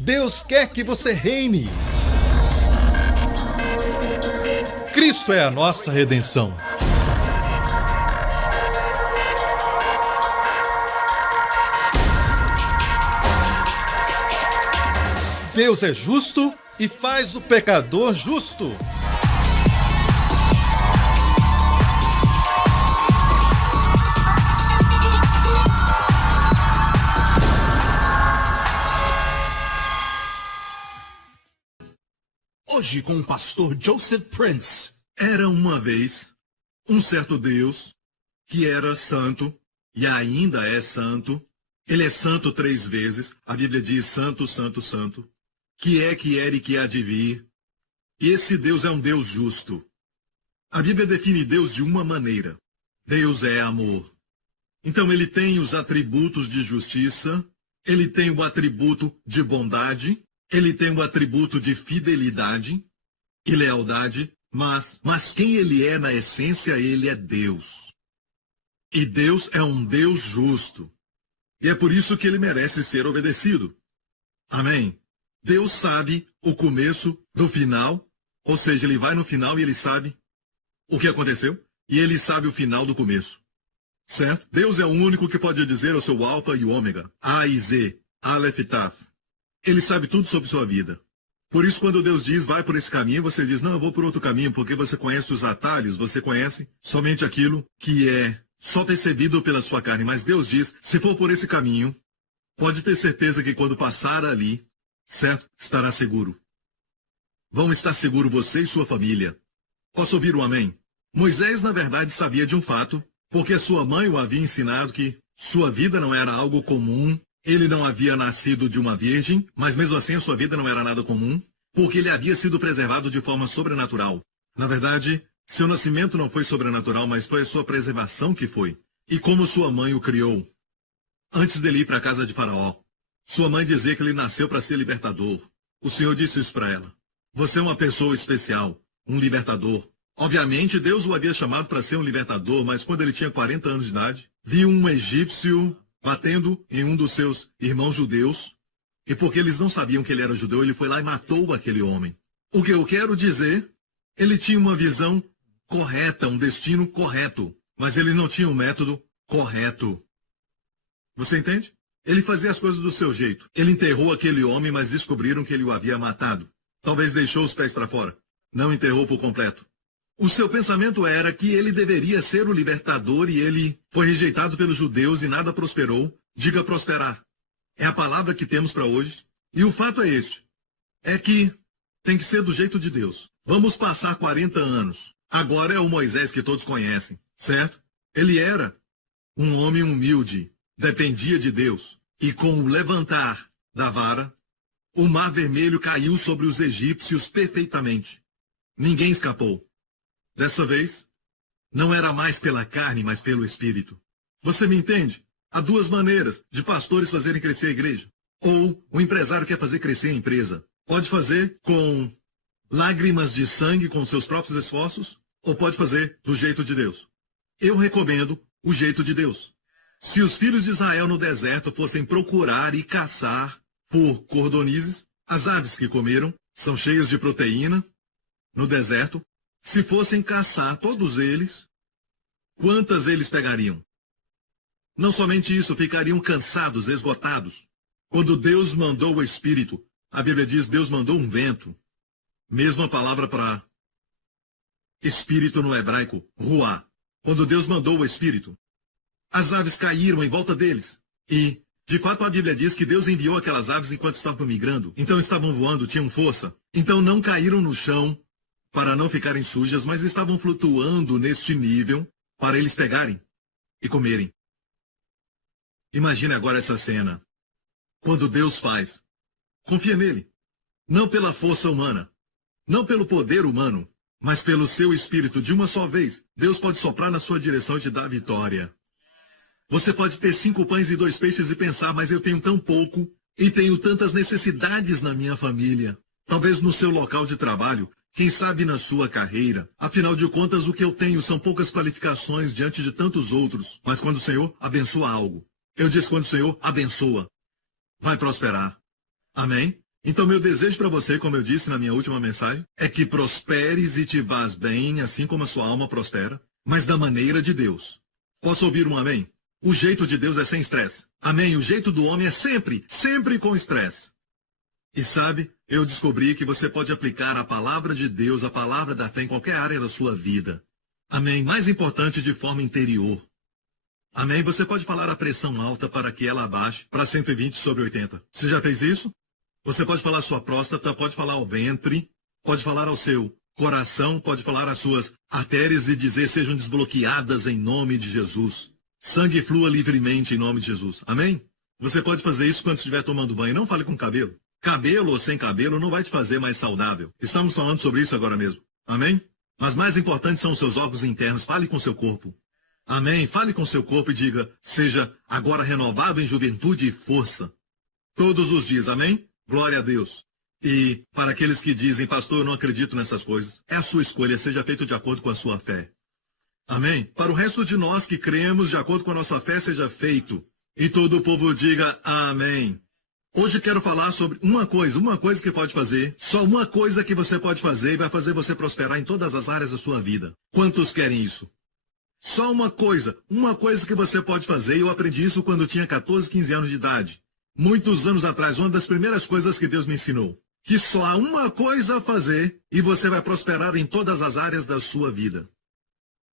Deus quer que você reine. Cristo é a nossa redenção. Deus é justo e faz o pecador justo. Hoje com o pastor Joseph Prince. Era uma vez um certo Deus que era santo e ainda é santo. Ele é santo 3 vezes. A Bíblia diz santo, santo, santo. Que era e que há de vir. E esse Deus é um Deus justo. A Bíblia define Deus de uma maneira. Deus é amor. Então ele tem os atributos de justiça, ele tem o atributo de bondade, ele tem o atributo de fidelidade e lealdade, mas quem ele é na essência, ele é Deus. E Deus é um Deus justo. E é por isso que ele merece ser obedecido. Amém? Deus sabe o começo do final, ou seja, ele vai no final e ele sabe o que aconteceu, e ele sabe o final do começo. Certo? Deus é o único que pode dizer eu sou o Alfa e o Ômega, A e Z, Aleph e Taf. Ele sabe tudo sobre sua vida. Por isso, quando Deus diz, vai por esse caminho, você diz, não, eu vou por outro caminho, porque você conhece os atalhos, você conhece somente aquilo que é só percebido pela sua carne. Mas Deus diz, se for por esse caminho, pode ter certeza que quando passar ali, certo? Estará seguro. Vão estar seguro você e sua família. Posso ouvir um amém? Moisés, na verdade, sabia de um fato, porque sua mãe o havia ensinado que sua vida não era algo comum. Ele não havia nascido de uma virgem, mas mesmo assim a sua vida não era nada comum, porque ele havia sido preservado de forma sobrenatural. Na verdade, seu nascimento não foi sobrenatural, mas foi a sua preservação que foi. E como sua mãe o criou. Antes dele ir para a casa de Faraó, sua mãe dizia que ele nasceu para ser libertador. O Senhor disse isso para ela. Você é uma pessoa especial, um libertador. Obviamente, Deus o havia chamado para ser um libertador, mas quando ele tinha 40 anos de idade, viu um egípcio batendo em um dos seus irmãos judeus, e porque eles não sabiam que ele era judeu, ele foi lá e matou aquele homem. O que eu quero dizer, ele tinha uma visão correta, um destino correto, mas ele não tinha um método correto. Você entende? Ele fazia as coisas do seu jeito. Ele enterrou aquele homem, mas descobriram que ele o havia matado. Talvez deixou os pés para fora. Não enterrou por completo. O seu pensamento era que ele deveria ser o libertador e ele foi rejeitado pelos judeus e nada prosperou. Diga prosperar. É a palavra que temos para hoje. E o fato é este. É que tem que ser do jeito de Deus. Vamos passar 40 anos. Agora é o Moisés que todos conhecem, certo? Ele era um homem humilde, dependia de Deus. E com o levantar da vara, o mar vermelho caiu sobre os egípcios perfeitamente. Ninguém escapou. Dessa vez, não era mais pela carne, mas pelo Espírito. Você me entende? Há 2 maneiras de pastores fazerem crescer a igreja. Ou o empresário quer fazer crescer a empresa. Pode fazer com lágrimas de sangue, com seus próprios esforços, ou pode fazer do jeito de Deus. Eu recomendo o jeito de Deus. Se os filhos de Israel no deserto fossem procurar e caçar por cordonizes, as aves que comeram são cheias de proteína no deserto. Se fossem caçar todos eles, quantas eles pegariam? Não somente isso, ficariam cansados, esgotados. Quando Deus mandou o Espírito, a Bíblia diz, Deus mandou um vento. Mesma palavra para Espírito no hebraico, ruá. Quando Deus mandou o Espírito, as aves caíram em volta deles. E, de fato, a Bíblia diz que Deus enviou aquelas aves enquanto estavam migrando. Então estavam voando, tinham força. Então não caíram no chão para não ficarem sujas, mas estavam flutuando neste nível para eles pegarem e comerem. Imagine agora essa cena. Quando Deus faz, confia nele. Não pela força humana, não pelo poder humano, mas pelo seu Espírito de uma só vez. Deus pode soprar na sua direção e te dar a vitória. Você pode ter 5 pães e 2 peixes e pensar, mas eu tenho tão pouco e tenho tantas necessidades na minha família. Talvez no seu local de trabalho, quem sabe na sua carreira. Afinal de contas, o que eu tenho são poucas qualificações diante de tantos outros. Mas quando o Senhor abençoa algo, eu disse quando o Senhor abençoa, vai prosperar. Amém? Então, meu desejo para você, como eu disse na minha última mensagem, é que prosperes e te vás bem, assim como a sua alma prospera, mas da maneira de Deus. Posso ouvir um amém? O jeito de Deus é sem estresse. Amém? O jeito do homem é sempre com estresse. E sabe, eu descobri que você pode aplicar a palavra de Deus, a palavra da fé em qualquer área da sua vida. Amém? Mais importante, de forma interior. Amém? Você pode falar a pressão alta para que ela abaixe para 120/80. Você já fez isso? Você pode falar a sua próstata, pode falar ao ventre, pode falar ao seu coração, pode falar às suas artérias e dizer sejam desbloqueadas em nome de Jesus. Sangue flua livremente em nome de Jesus. Amém? Você pode fazer isso quando estiver tomando banho. Não fale com cabelo. Cabelo ou sem cabelo não vai te fazer mais saudável. Estamos falando sobre isso agora mesmo. Amém? Mas mais importante são os seus órgãos internos. Fale com seu corpo. Amém? Fale com seu corpo e diga, seja agora renovado em juventude e força. Todos os dias. Amém? Glória a Deus. E para aqueles que dizem, pastor, eu não acredito nessas coisas, é a sua escolha, seja feito de acordo com a sua fé. Amém? Para o resto de nós que cremos, de acordo com a nossa fé, seja feito. E todo o povo diga amém. Hoje quero falar sobre uma coisa que pode fazer, só uma coisa que você pode fazer e vai fazer você prosperar em todas as áreas da sua vida. Quantos querem isso? Só uma coisa que você pode fazer, e eu aprendi isso quando tinha 14, 15 anos de idade. Muitos anos atrás, uma das primeiras coisas que Deus me ensinou. Que só há uma coisa a fazer e você vai prosperar em todas as áreas da sua vida.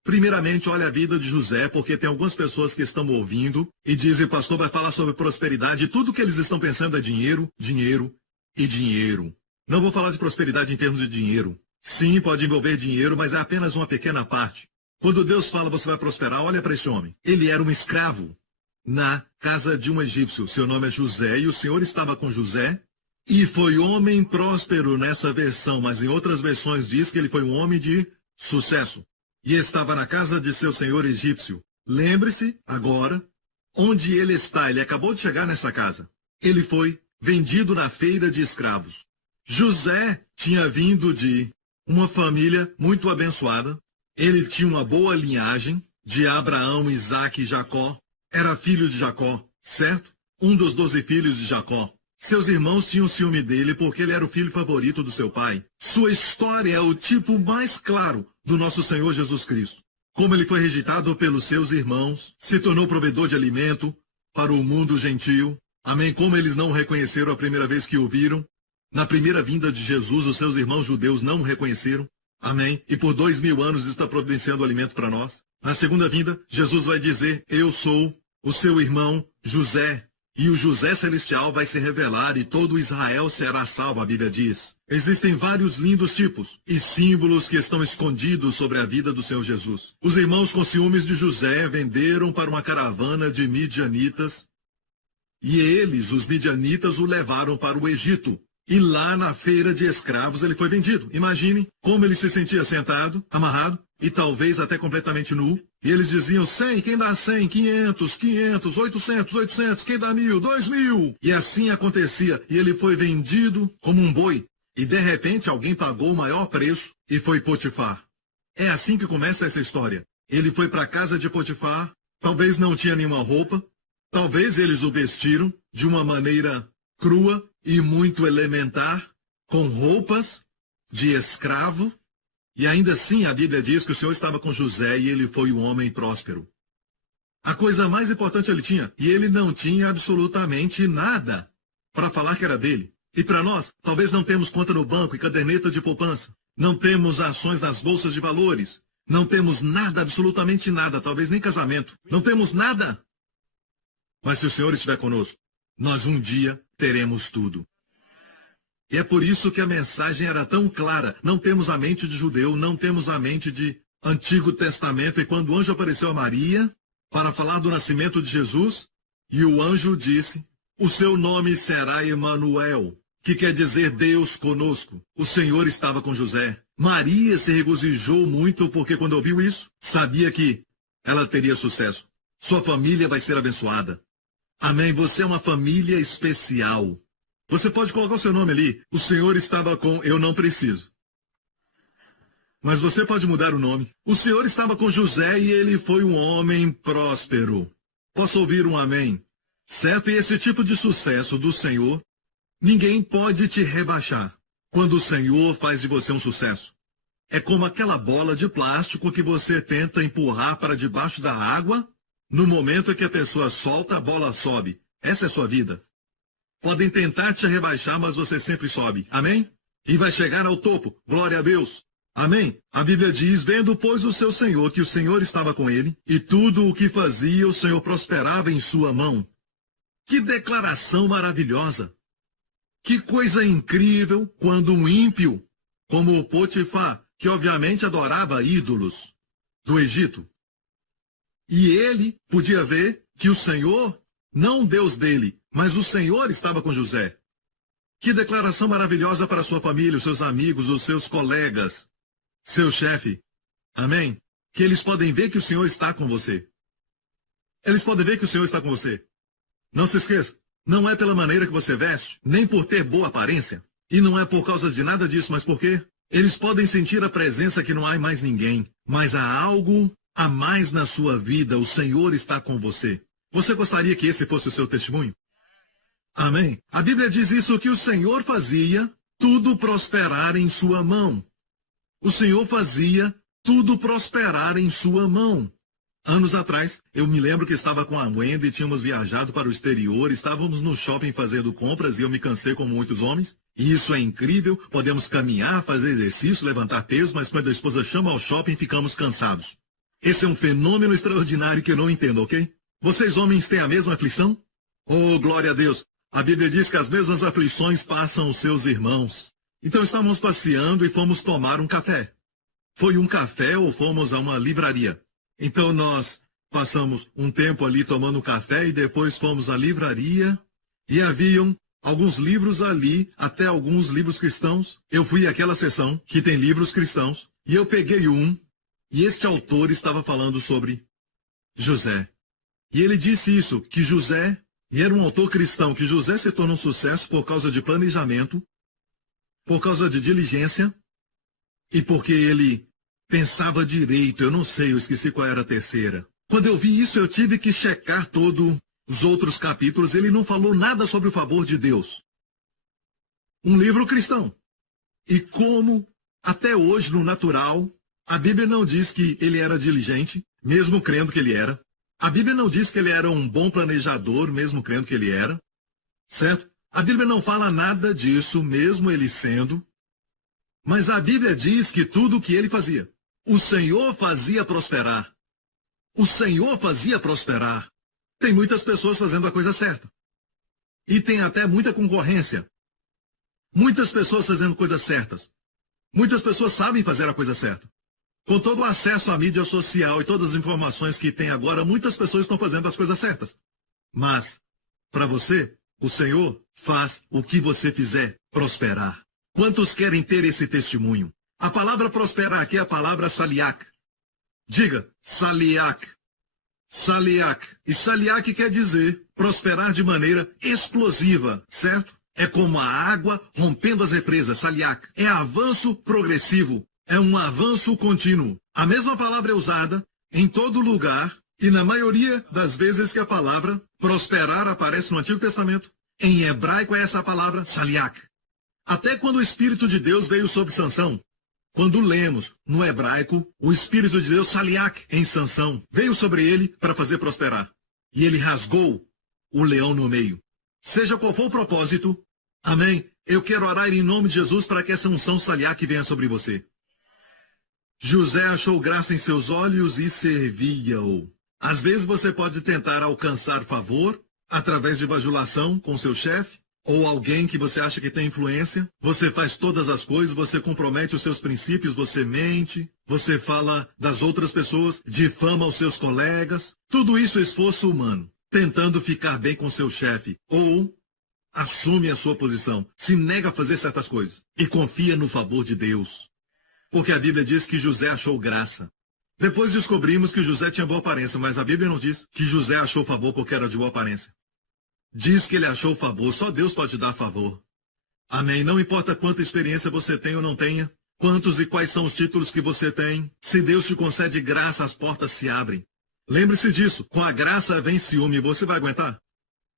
Primeiramente, olha a vida de José, porque tem algumas pessoas que estão ouvindo e dizem, pastor, vai falar sobre prosperidade e tudo que eles estão pensando é dinheiro, dinheiro e dinheiro. Não vou falar de prosperidade em termos de dinheiro. Sim, pode envolver dinheiro, mas é apenas uma pequena parte. Quando Deus fala você vai prosperar, olha para este homem. Ele era um escravo na casa de um egípcio. Seu nome é José e o Senhor estava com José e foi homem próspero nessa versão, mas em outras versões diz que ele foi um homem de sucesso. E estava na casa de seu senhor egípcio. Lembre-se, agora, onde ele está. Ele acabou de chegar nessa casa. Ele foi vendido na feira de escravos. José tinha vindo de uma família muito abençoada. Ele tinha uma boa linhagem de Abraão, Isaque e Jacó. Era filho de Jacó, certo? Um dos 12 filhos de Jacó. Seus irmãos tinham ciúme dele porque ele era o filho favorito do seu pai. Sua história é o tipo mais claro do nosso Senhor Jesus Cristo. Como ele foi rejeitado pelos seus irmãos, se tornou provedor de alimento para o mundo gentil. Amém? Como eles não o reconheceram a primeira vez que o viram. Na primeira vinda de Jesus, os seus irmãos judeus não o reconheceram. Amém? E por 2000 anos está providenciando alimento para nós. Na segunda vinda, Jesus vai dizer, eu sou o seu irmão José. E o José Celestial vai se revelar e todo Israel será salvo, a Bíblia diz. Existem vários lindos tipos e símbolos que estão escondidos sobre a vida do Senhor Jesus. Os irmãos com ciúmes de José venderam para uma caravana de midianitas e eles, os midianitas, o levaram para o Egito. E lá na feira de escravos ele foi vendido. Imagine como ele se sentia sentado, amarrado e talvez até completamente nu. E eles diziam 100, quem dá 100, 500, 500, 800, quem dá 1000, 2000. E assim acontecia. E ele foi vendido como um boi. E de repente alguém pagou o maior preço e foi Potifar. É assim que começa essa história. Ele foi para a casa de Potifar, talvez não tinha nenhuma roupa, talvez eles o vestiram de uma maneira crua e muito elementar, com roupas de escravo. E ainda assim a Bíblia diz que o Senhor estava com José e ele foi um homem próspero. A coisa mais importante ele tinha, e ele não tinha absolutamente nada para falar que era dele. E para nós, talvez não temos conta no banco e caderneta de poupança. Não temos ações nas bolsas de valores. Não temos nada, absolutamente nada, talvez nem casamento. Não temos nada. Mas se o Senhor estiver conosco, nós um dia teremos tudo. E é por isso que a mensagem era tão clara. Não temos a mente de judeu, não temos a mente de Antigo Testamento. E quando o anjo apareceu a Maria para falar do nascimento de Jesus, e o anjo disse, o seu nome será Emanuel, que quer dizer Deus conosco. O Senhor estava com José. Maria se regozijou muito porque quando ouviu isso, sabia que ela teria sucesso. Sua família vai ser abençoada. Amém. Você é uma família especial. Você pode colocar o seu nome ali. O Senhor estava com... Eu não preciso. Mas você pode mudar o nome. O Senhor estava com José e ele foi um homem próspero. Posso ouvir um amém? Certo? E esse tipo de sucesso do Senhor Ninguém pode te rebaixar quando o Senhor faz de você um sucesso. É como aquela bola de plástico que você tenta empurrar para debaixo da água. No momento em que a pessoa solta, a bola sobe. Essa é a sua vida. Podem tentar te rebaixar, mas você sempre sobe. Amém? E vai chegar ao topo. Glória a Deus. Amém? A Bíblia diz, vendo, pois, o seu Senhor, que o Senhor estava com ele, e tudo o que fazia, o Senhor prosperava em sua mão. Que declaração maravilhosa! Que coisa incrível quando um ímpio, como o Potifar, que obviamente adorava ídolos do Egito, e ele podia ver que o Senhor, não o Deus dele, mas o Senhor estava com José. Que declaração maravilhosa para sua família, os seus amigos, os seus colegas, seu chefe. Amém? Que eles podem ver que o Senhor está com você. Eles podem ver que o Senhor está com você. Não se esqueça, não é pela maneira que você veste, nem por ter boa aparência. E não é por causa de nada disso, mas por quê? Eles podem sentir a presença que não há mais ninguém. Mas há algo a mais na sua vida, o Senhor está com você. Você gostaria que esse fosse o seu testemunho? Amém? A Bíblia diz isso, que o Senhor fazia tudo prosperar em sua mão. O Senhor fazia tudo prosperar em sua mão. Anos atrás, eu me lembro que estava com a Wendy, tínhamos viajado para o exterior, estávamos no shopping fazendo compras e eu me cansei como muitos homens. E isso é incrível, podemos caminhar, fazer exercício, levantar peso, mas quando a esposa chama ao shopping, ficamos cansados. Esse é um fenômeno extraordinário que eu não entendo, ok? Vocês homens têm a mesma aflição? Oh, glória a Deus! A Bíblia diz que as mesmas aflições passam os seus irmãos. Então estávamos passeando e fomos tomar um café. Foi um café ou fomos a uma livraria? Então nós passamos um tempo ali tomando café e depois fomos à livraria e haviam alguns livros ali, até alguns livros cristãos. Eu fui àquela seção que tem livros cristãos e eu peguei um e este autor estava falando sobre José. E ele disse isso, que José, e era um autor cristão, que José se tornou um sucesso por causa de planejamento, por causa de diligência e porque ele pensava direito. Eu não sei, eu esqueci qual era a terceira. Quando eu vi isso, eu tive que checar todos os outros capítulos. Ele não falou nada sobre o favor de Deus. Um livro cristão. E como, até hoje, no natural, a Bíblia não diz que ele era diligente, mesmo crendo que ele era. A Bíblia não diz que ele era um bom planejador, mesmo crendo que ele era. Certo? A Bíblia não fala nada disso, mesmo ele sendo. Mas a Bíblia diz que tudo o que ele fazia, o Senhor fazia prosperar. O Senhor fazia prosperar. Tem muitas pessoas fazendo a coisa certa. E tem até muita concorrência. Muitas pessoas fazendo coisas certas. Muitas pessoas sabem fazer a coisa certa. Com todo o acesso à mídia social e todas as informações que tem agora, muitas pessoas estão fazendo as coisas certas. Mas, para você, o Senhor faz o que você fizer prosperar. Quantos querem ter esse testemunho? A palavra prosperar aqui é a palavra saliak. Diga, saliak. Saliak. E saliak quer dizer prosperar de maneira explosiva, certo? É como a água rompendo as represas, saliak. É avanço progressivo. É um avanço contínuo. A mesma palavra é usada em todo lugar e na maioria das vezes que a palavra prosperar aparece no Antigo Testamento. Em hebraico é essa palavra, saliak. Até quando o Espírito de Deus veio sobre Sansão, quando lemos no hebraico, o Espírito de Deus, saliak, em Sansão, veio sobre ele para fazer prosperar. E ele rasgou o leão no meio. Seja qual for o propósito, amém, eu quero orar em nome de Jesus para que essa unção saliak venha sobre você. José achou graça em seus olhos e servia-o. Às vezes você pode tentar alcançar favor através de bajulação com seu chefe, ou alguém que você acha que tem influência. Você faz todas as coisas, você compromete os seus princípios, você mente, você fala das outras pessoas, difama os seus colegas. Tudo isso é esforço humano, tentando ficar bem com seu chefe. Ou assume a sua posição, se nega a fazer certas coisas e confia no favor de Deus. Porque a Bíblia diz que José achou graça. Depois descobrimos que José tinha boa aparência, mas a Bíblia não diz que José achou favor porque era de boa aparência. Diz que ele achou favor, só Deus pode dar favor. Amém? Não importa quanta experiência você tem ou não tenha, quantos e quais são os títulos que você tem, se Deus te concede graça, as portas se abrem. Lembre-se disso, com a graça vem ciúme, você vai aguentar?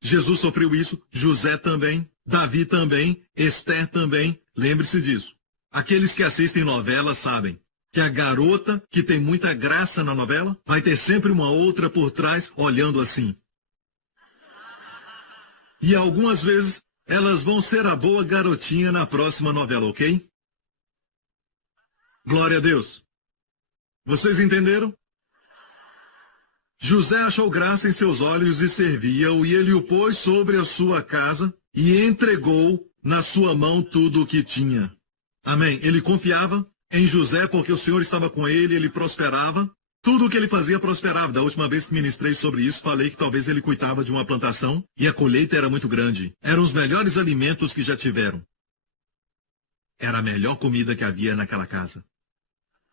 Jesus sofreu isso, José também. Davi também, Esther também, lembre-se disso. Aqueles que assistem novelas sabem que a garota que tem muita graça na novela vai ter sempre uma outra por trás olhando assim. E algumas vezes elas vão ser a boa garotinha na próxima novela, ok? Glória a Deus. Vocês entenderam? José achou graça em seus olhos e servia-o, e ele o pôs sobre a sua casa e entregou na sua mão tudo o que tinha. Amém. Ele confiava em José porque o Senhor estava com ele, ele prosperava. Tudo o que ele fazia prosperava. Da última vez que ministrei sobre isso, falei que talvez ele cuidava de uma plantação e a colheita era muito grande. Eram os melhores alimentos que já tiveram. Era a melhor comida que havia naquela casa.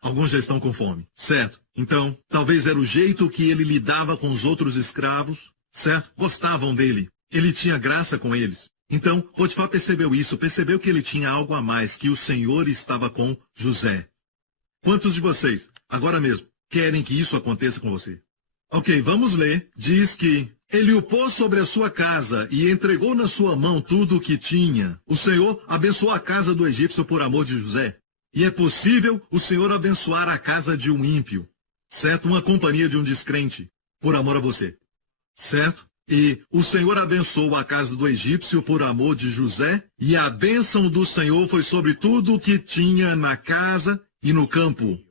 Alguns já estão com fome, certo? Então, talvez era o jeito que ele lidava com os outros escravos, certo? Gostavam dele. Ele tinha graça com eles. Então, Potifar percebeu isso, percebeu que ele tinha algo a mais, que o Senhor estava com José. Quantos de vocês, agora mesmo, querem que isso aconteça com você? Ok, vamos ler. Diz que ele o pôs sobre a sua casa e entregou na sua mão tudo o que tinha. O Senhor abençoou a casa do egípcio por amor de José. E é possível o Senhor abençoar a casa de um ímpio, certo? Uma companhia de um descrente, por amor a você, certo? E o Senhor abençoou a casa do egípcio por amor de José, e a bênção do Senhor foi sobre tudo o que tinha na casa e no campo.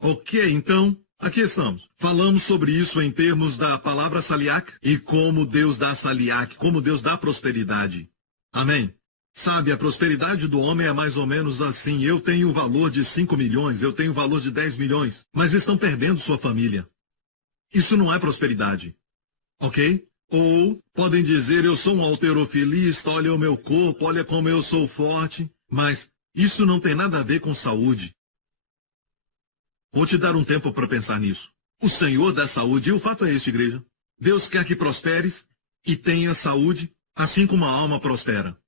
Ok, então, aqui estamos. Falamos sobre isso em termos da palavra saliak e como Deus dá saliak, como Deus dá prosperidade. Amém? Sabe, a prosperidade do homem é mais ou menos assim. Eu tenho o valor de 5 milhões, eu tenho o valor de 10 milhões, mas estão perdendo sua família. Isso não é prosperidade. Ok? Ou podem dizer, eu sou um halterofilista, olha o meu corpo, olha como eu sou forte, mas isso não tem nada a ver com saúde. Vou te dar um tempo para pensar nisso. O Senhor dá saúde, e o fato é este, igreja. Deus quer que prosperes e tenha saúde, assim como a alma prospera.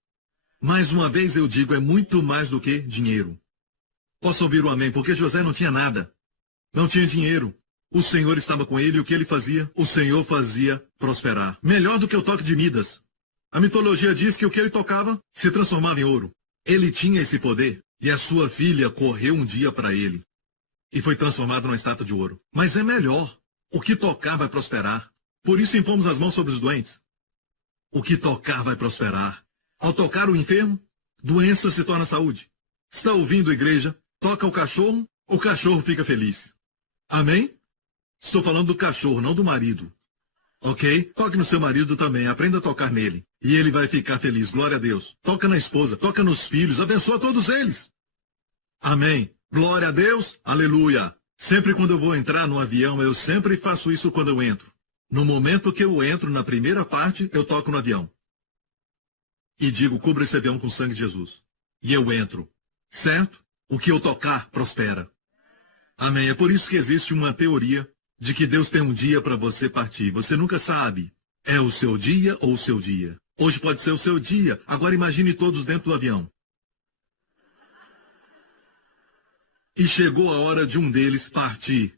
Mais uma vez eu digo, é muito mais do que dinheiro. Posso ouvir o amém? Porque José não tinha nada. Não tinha dinheiro. O Senhor estava com ele e o que ele fazia? O Senhor fazia prosperar. Melhor do que o toque de Midas. A mitologia diz que o que ele tocava se transformava em ouro. Ele tinha esse poder e a sua filha correu um dia para ele e foi transformado numa estátua de ouro. Mas é melhor. O que tocar vai prosperar. Por isso impomos as mãos sobre os doentes. O que tocar vai prosperar. Ao tocar o enfermo, doença se torna saúde. Está ouvindo, igreja? Toca o cachorro fica feliz. Amém? Estou falando do cachorro, não do marido. Ok? Toque no seu marido também, aprenda a tocar nele. E ele vai ficar feliz, glória a Deus. Toca na esposa, toca nos filhos, abençoa todos eles. Amém. Glória a Deus, aleluia. Sempre quando eu vou entrar no avião, eu sempre faço isso quando eu entro. No momento que eu entro na primeira parte, eu toco no avião. E digo, cubra esse avião com o sangue de Jesus. E eu entro. Certo? O que eu tocar, prospera. Amém. É por isso que existe uma teoria de que Deus tem um dia para você partir. Você nunca sabe. É o seu dia ou o seu dia. Hoje pode ser o seu dia. Agora imagine todos dentro do avião. E chegou a hora de um deles partir.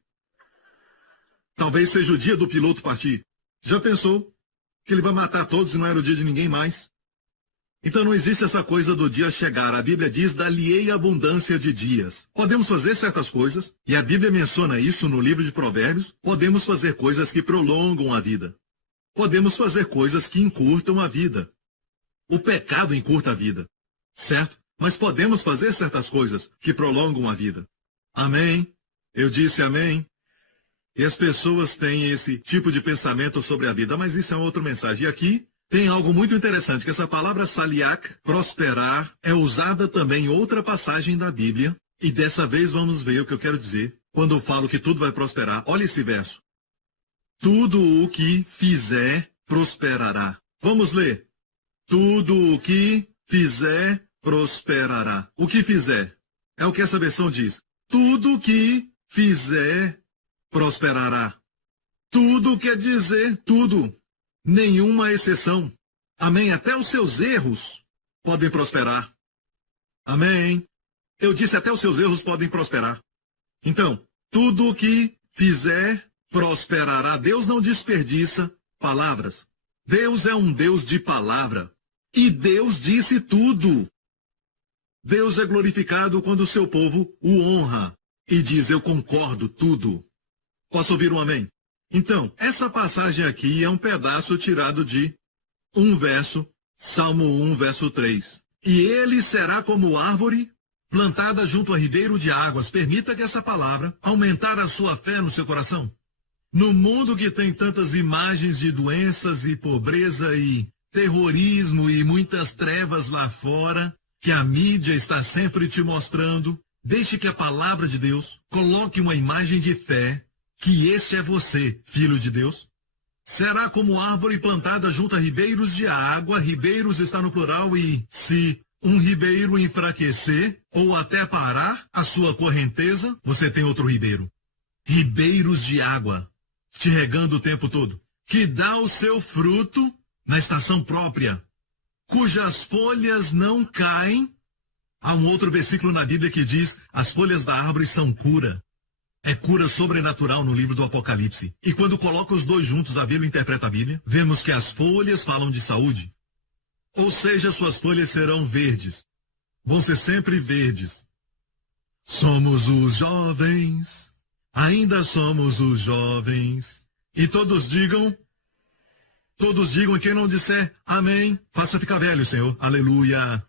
Talvez seja o dia do piloto partir. Já pensou que ele vai matar todos e não era o dia de ninguém mais? Então não existe essa coisa do dia chegar. A Bíblia diz, dar-lhe-ei abundância de dias. Podemos fazer certas coisas, e a Bíblia menciona isso no livro de Provérbios. Podemos fazer coisas que prolongam a vida. Podemos fazer coisas que encurtam a vida. O pecado encurta a vida, certo? Mas podemos fazer certas coisas que prolongam a vida. Amém? Eu disse amém. E as pessoas têm esse tipo de pensamento sobre a vida, mas isso é outra mensagem. E aqui tem algo muito interessante, que essa palavra saliak, prosperar, é usada também em outra passagem da Bíblia. E dessa vez vamos ver o que eu quero dizer quando eu falo que tudo vai prosperar. Olha esse verso. Tudo o que fizer, prosperará. Vamos ler. Tudo o que fizer, prosperará. O que fizer? É o que essa versão diz. Tudo o que fizer, prosperará. Tudo quer dizer tudo. Nenhuma exceção. Amém? Até os seus erros podem prosperar. Amém? Eu disse até os seus erros podem prosperar. Então, tudo o que fizer, prosperará. Deus não desperdiça palavras. Deus é um Deus de palavra. E Deus disse tudo. Deus é glorificado quando o seu povo o honra e diz: eu concordo tudo. Posso ouvir um amém? Então, essa passagem aqui é um pedaço tirado de um verso, Salmo 1, verso 3. E ele será como árvore plantada junto a ribeiro de águas. Permita que essa palavra aumentar a sua fé no seu coração. No mundo que tem tantas imagens de doenças e pobreza e terrorismo e muitas trevas lá fora, que a mídia está sempre te mostrando, deixe que a palavra de Deus coloque uma imagem de fé que este é você, filho de Deus. Será como árvore plantada junto a ribeiros de água. Ribeiros está no plural e se um ribeiro enfraquecer ou até parar a sua correnteza, você tem outro ribeiro. Ribeiros de água, te regando o tempo todo, que dá o seu fruto na estação própria, cujas folhas não caem. Há um outro versículo na Bíblia que diz: as folhas da árvore são cura. É cura sobrenatural no livro do Apocalipse. E quando coloca os dois juntos, a Bíblia interpreta a Bíblia, vemos que as folhas falam de saúde. Ou seja, suas folhas serão verdes. Vão ser sempre verdes. Somos os jovens, ainda somos os jovens. E todos digam, e quem não disser amém, faça ficar velho, Senhor. Aleluia.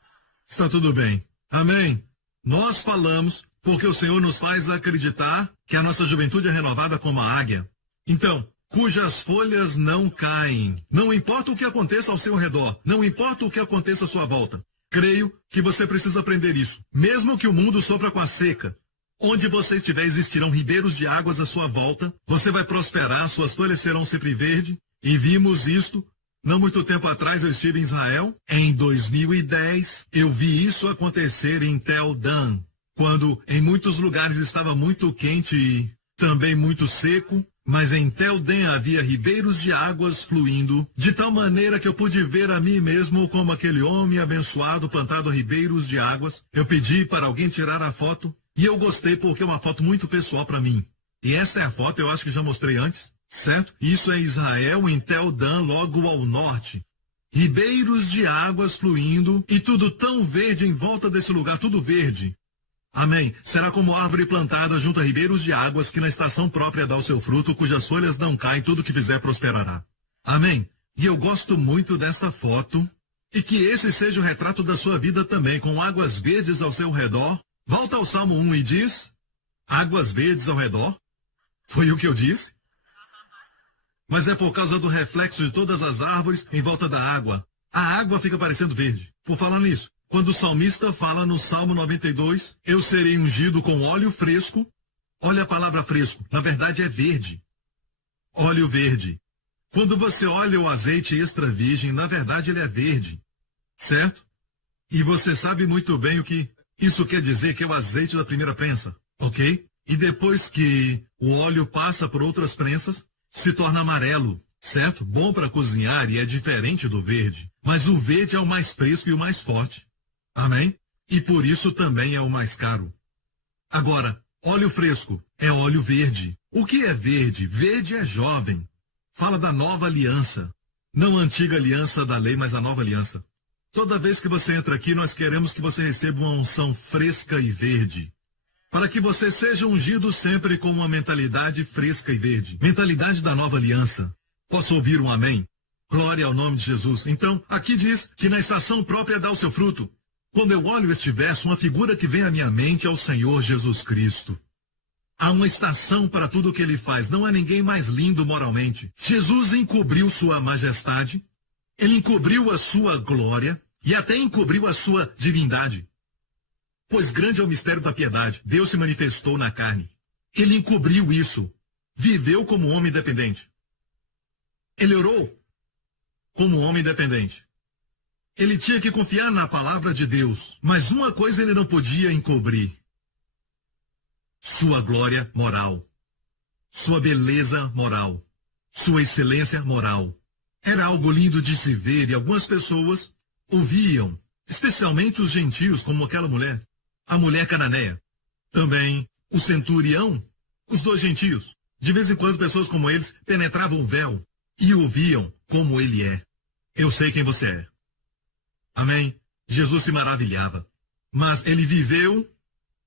Está tudo bem. Amém. Nós falamos porque o Senhor nos faz acreditar que a nossa juventude é renovada como a águia. Então, cujas folhas não caem. Não importa o que aconteça ao seu redor, não importa o que aconteça à sua volta. Creio que você precisa aprender isso. Mesmo que o mundo sofra com a seca, onde você estiver existirão ribeiros de águas à sua volta, você vai prosperar, suas folhas serão sempre verdes. E vimos isto, não muito tempo atrás eu estive em Israel, em 2010, eu vi isso acontecer em Tel Dan, quando em muitos lugares estava muito quente e também muito seco, mas em Tel Dan havia ribeiros de águas fluindo, de tal maneira que eu pude ver a mim mesmo como aquele homem abençoado plantado a ribeiros de águas. Eu pedi para alguém tirar a foto e eu gostei porque é uma foto muito pessoal para mim. E essa é a foto, eu acho que já mostrei antes, certo? Isso é Israel, em Tel Dan, logo ao norte. Ribeiros de águas fluindo e tudo tão verde em volta desse lugar, tudo verde. Amém. Será como árvore plantada junto a ribeiros de águas, que na estação própria dá o seu fruto, cujas folhas não caem, tudo que fizer prosperará. Amém. E eu gosto muito desta foto, e que esse seja o retrato da sua vida também, com águas verdes ao seu redor. Volta ao Salmo 1 e diz: águas verdes ao redor. Foi o que eu disse? Mas é por causa do reflexo de todas as árvores em volta da água. A água fica parecendo verde. Por falar nisso, quando o salmista fala no Salmo 92, eu serei ungido com óleo fresco. Olha a palavra fresco, na verdade é verde. Óleo verde. Quando você olha o azeite extra virgem, na verdade ele é verde. Certo? E você sabe muito bem o que isso quer dizer, que é o azeite da primeira prensa, ok? E depois que o óleo passa por outras prensas, se torna amarelo, certo? Bom para cozinhar e é diferente do verde. Mas o verde é o mais fresco e o mais forte. Amém? E por isso também é o mais caro. Agora, óleo fresco é óleo verde. O que é verde? Verde é jovem. Fala da nova aliança. Não a antiga aliança da lei, mas a nova aliança. Toda vez que você entra aqui, nós queremos que você receba uma unção fresca e verde. Para que você seja ungido sempre com uma mentalidade fresca e verde. Mentalidade da nova aliança. Posso ouvir um amém? Glória ao nome de Jesus. Então, aqui diz que na estação própria dá o seu fruto. Quando eu olho este verso, uma figura que vem à minha mente é o Senhor Jesus Cristo. Há uma estação para tudo o que ele faz. Não há ninguém mais lindo moralmente. Jesus encobriu sua majestade, ele encobriu a sua glória e até encobriu a sua divindade. Pois grande é o mistério da piedade. Deus se manifestou na carne. Ele encobriu isso. Viveu como homem dependente. Ele orou como homem dependente. Ele tinha que confiar na palavra de Deus. Mas uma coisa ele não podia encobrir: sua glória moral, sua beleza moral, sua excelência moral. Era algo lindo de se ver e algumas pessoas ouviam, especialmente os gentios, como aquela mulher, a mulher cananeia. Também o centurião, os dois gentios. De vez em quando pessoas como eles penetravam o véu e ouviam como ele é. Eu sei quem você é. Amém? Jesus se maravilhava. Mas ele viveu,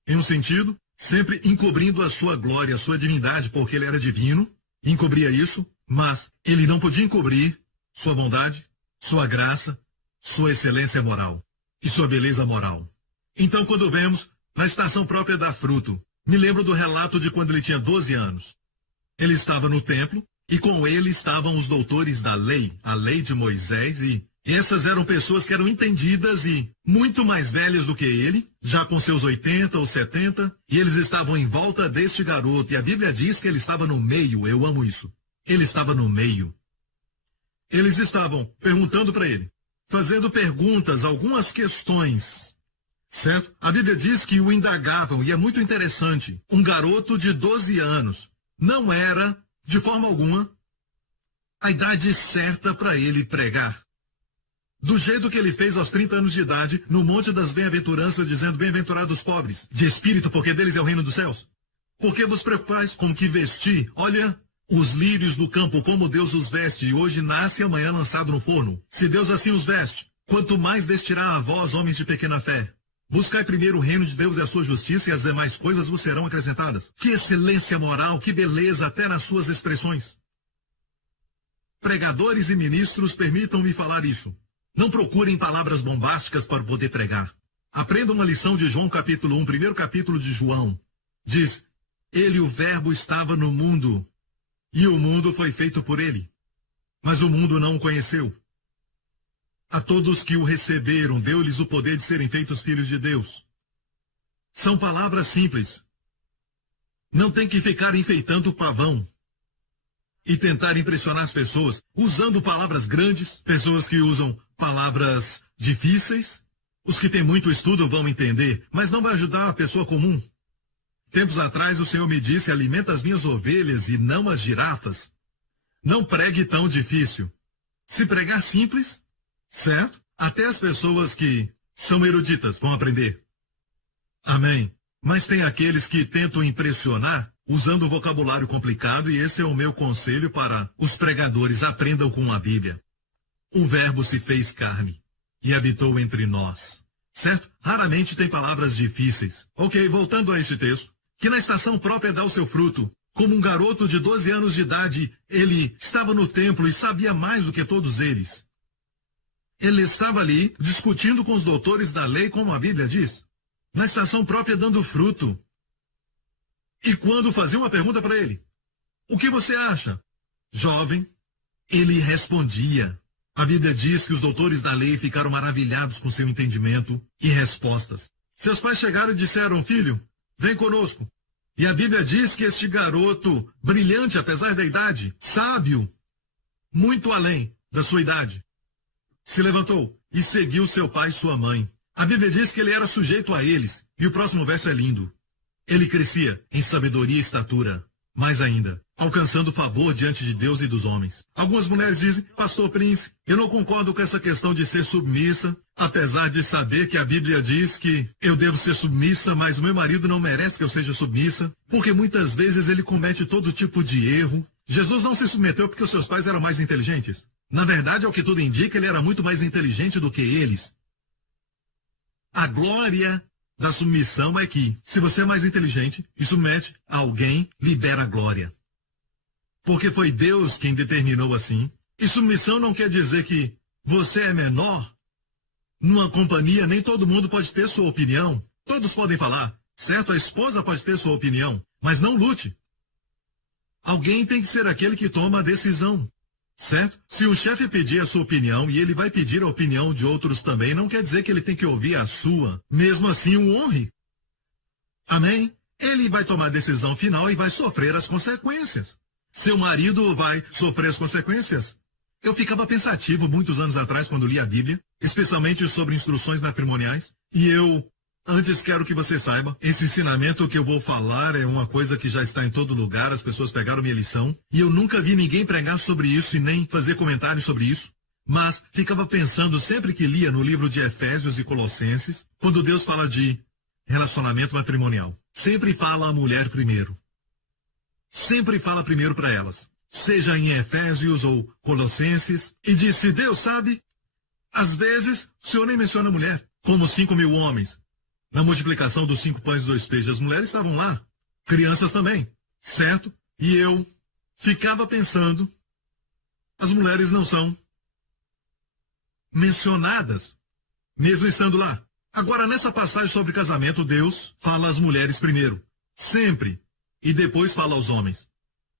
em um sentido, sempre encobrindo a sua glória, a sua divindade, porque ele era divino, encobria isso, mas ele não podia encobrir sua bondade, sua graça, sua excelência moral e sua beleza moral. Então, quando vemos na estação própria dar fruto, me lembro do relato de quando ele tinha 12 anos. Ele estava no templo e com ele estavam os doutores da lei, a lei de Moisés, e essas eram pessoas que eram entendidas e muito mais velhas do que ele, já com seus 80 ou 70, e eles estavam em volta deste garoto, e a Bíblia diz que ele estava no meio. Eu amo isso. Ele estava no meio. Eles estavam perguntando para ele, fazendo perguntas, algumas questões, certo? A Bíblia diz que o indagavam, e é muito interessante. Um garoto de 12 anos não era, de forma alguma, a idade certa para ele pregar. Do jeito que ele fez aos 30 anos de idade, no Monte das Bem-aventuranças, dizendo: bem-aventurados os pobres, de espírito, porque deles é o reino dos céus. Por que vos preocupais com o que vestir? Olha os lírios do campo, como Deus os veste, e hoje nasce e amanhã lançado no forno. Se Deus assim os veste, quanto mais vestirá a vós, homens de pequena fé. Buscai primeiro o reino de Deus e a sua justiça, e as demais coisas vos serão acrescentadas. Que excelência moral, que beleza até nas suas expressões. Pregadores e ministros, permitam-me falar isso. Não procurem palavras bombásticas para poder pregar. Aprenda uma lição de João capítulo 1, primeiro capítulo de João. Diz: ele, o verbo, estava no mundo, e o mundo foi feito por ele. Mas o mundo não o conheceu. A todos que o receberam, deu-lhes o poder de serem feitos filhos de Deus. São palavras simples. Não tem que ficar enfeitando o pavão e tentar impressionar as pessoas, usando palavras grandes, pessoas que usam palavras difíceis. Os que têm muito estudo vão entender, mas não vai ajudar a pessoa comum. Tempos atrás o Senhor me disse: alimenta as minhas ovelhas e não as girafas. Não pregue tão difícil. Se pregar simples, certo? Até as pessoas que são eruditas vão aprender. Amém. Mas tem aqueles que tentam impressionar usando vocabulário complicado, e esse é o meu conselho para os pregadores: aprendam com a Bíblia. O verbo se fez carne e habitou entre nós. Certo? Raramente tem palavras difíceis. Ok, voltando a este texto. Que na estação própria dá o seu fruto. Como um garoto de 12 anos de idade, ele estava no templo e sabia mais do que todos eles. Ele estava ali discutindo com os doutores da lei, como a Bíblia diz. Na estação própria dando fruto. E quando fazia uma pergunta para ele: o que você acha, jovem? Ele respondia. A Bíblia diz que os doutores da lei ficaram maravilhados com seu entendimento e respostas. Seus pais chegaram e disseram: filho, vem conosco. E a Bíblia diz que este garoto, brilhante apesar da idade, sábio, muito além da sua idade, se levantou e seguiu seu pai e sua mãe. A Bíblia diz que ele era sujeito a eles. E o próximo verso é lindo. Ele crescia em sabedoria e estatura, mais ainda, alcançando favor diante de Deus e dos homens. Algumas mulheres dizem: pastor Prince, eu não concordo com essa questão de ser submissa, apesar de saber que a Bíblia diz que eu devo ser submissa, mas o meu marido não merece que eu seja submissa, porque muitas vezes ele comete todo tipo de erro. Jesus não se submeteu porque os seus pais eram mais inteligentes. Na verdade, ao que tudo indica, ele era muito mais inteligente do que eles. A glória da submissão é que, se você é mais inteligente e submete a alguém, libera a glória. Porque foi Deus quem determinou assim. E submissão não quer dizer que você é menor. Numa companhia, nem todo mundo pode ter sua opinião. Todos podem falar, certo? A esposa pode ter sua opinião, mas não lute. Alguém tem que ser aquele que toma a decisão. Certo? Se o chefe pedir a sua opinião e ele vai pedir a opinião de outros também, não quer dizer que ele tem que ouvir a sua. Mesmo assim, o honre. Amém? Ele vai tomar a decisão final e vai sofrer as consequências. Seu marido vai sofrer as consequências. Eu ficava pensativo muitos anos atrás quando li a Bíblia, especialmente sobre instruções matrimoniais, e eu antes quero que você saiba, esse ensinamento que eu vou falar é uma coisa que já está em todo lugar, as pessoas pegaram minha lição, e eu nunca vi ninguém pregar sobre isso e nem fazer comentários sobre isso, mas ficava pensando sempre que lia no livro de Efésios e Colossenses, quando Deus fala de relacionamento matrimonial, sempre fala a mulher primeiro. Sempre fala primeiro para elas, seja em Efésios ou Colossenses, e diz: se Deus sabe, Às vezes, o Senhor nem menciona a mulher, como 5.000 homens. Na multiplicação dos 5 pães e 2 peixes, as mulheres estavam lá, crianças também, certo? E eu ficava pensando, as mulheres não são mencionadas, mesmo estando lá. Agora, nessa passagem sobre casamento, Deus fala às mulheres primeiro, sempre, e depois fala aos homens.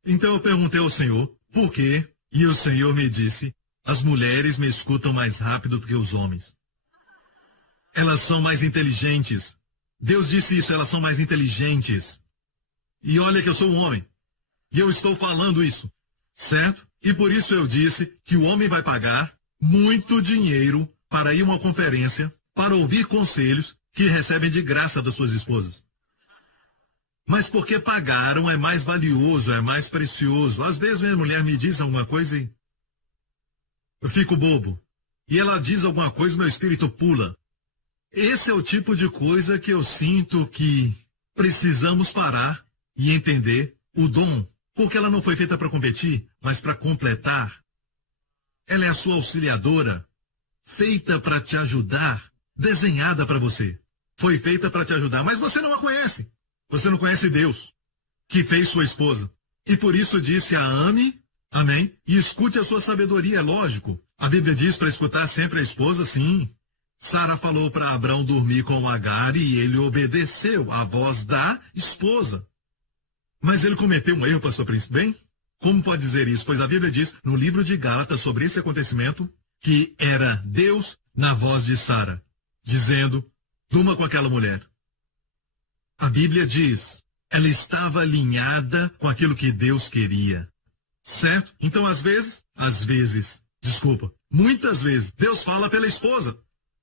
Então eu perguntei ao Senhor, por quê? E o Senhor me disse, as mulheres me escutam mais rápido do que os homens. Elas são mais inteligentes. Deus disse isso, elas são mais inteligentes. E olha que eu sou um homem. E eu estou falando isso, certo? E por isso eu disse que o homem vai pagar muito dinheiro para ir a uma conferência, para ouvir conselhos que recebem de graça das suas esposas. Mas porque pagaram é mais valioso, é mais precioso. Às vezes minha mulher me diz alguma coisa e eu fico bobo. E ela diz alguma coisa e meu espírito pula. Esse é o tipo de coisa que eu sinto que precisamos parar e entender o dom. Porque ela não foi feita para competir, mas para completar. Ela é a sua auxiliadora, feita para te ajudar, desenhada para você. Foi feita para te ajudar, mas você não a conhece. Você não conhece Deus, que fez sua esposa. E por isso disse a ame, amém, e escute a sua sabedoria, é lógico. A Bíblia diz para escutar sempre a esposa, sim. Sara falou para Abrão dormir com Agar e ele obedeceu à voz da esposa. Mas ele cometeu um erro, pastor Príncipe, bem? Como pode dizer isso? Pois a Bíblia diz, no livro de Gálatas, sobre esse acontecimento, que era Deus na voz de Sara, dizendo, durma com aquela mulher. A Bíblia diz, ela estava alinhada com aquilo que Deus queria. Certo? Então, muitas vezes, Deus fala pela esposa.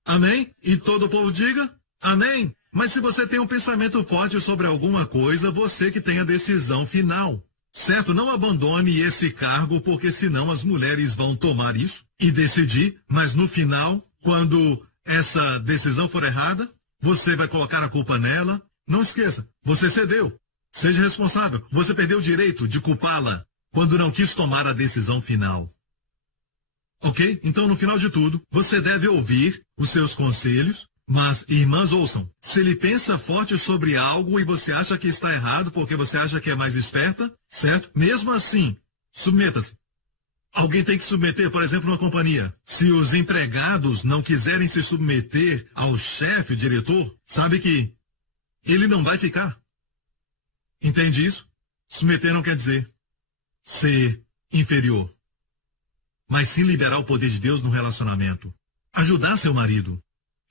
Amém? E todo o povo diga, amém. Mas se você tem um pensamento forte sobre alguma coisa, você que tem a decisão final. Certo? Não abandone esse cargo, porque senão as mulheres vão tomar isso e decidir, mas no final, quando essa decisão for errada, você vai colocar a culpa nela. Não esqueça, você cedeu. Seja responsável. Você perdeu o direito de culpá-la quando não quis tomar a decisão final. Ok? Então, no final de tudo, você deve ouvir os seus conselhos, mas, irmãs, ouçam. Se ele pensa forte sobre algo e você acha que está errado porque você acha que é mais esperta, certo? Mesmo assim, submeta-se. Alguém tem que submeter, por exemplo, uma companhia. Se os empregados não quiserem se submeter ao chefe, o diretor, sabe que ele não vai ficar. Entende isso? Submeter não quer dizer ser inferior, mas sim liberar o poder de Deus no relacionamento. Ajudar seu marido.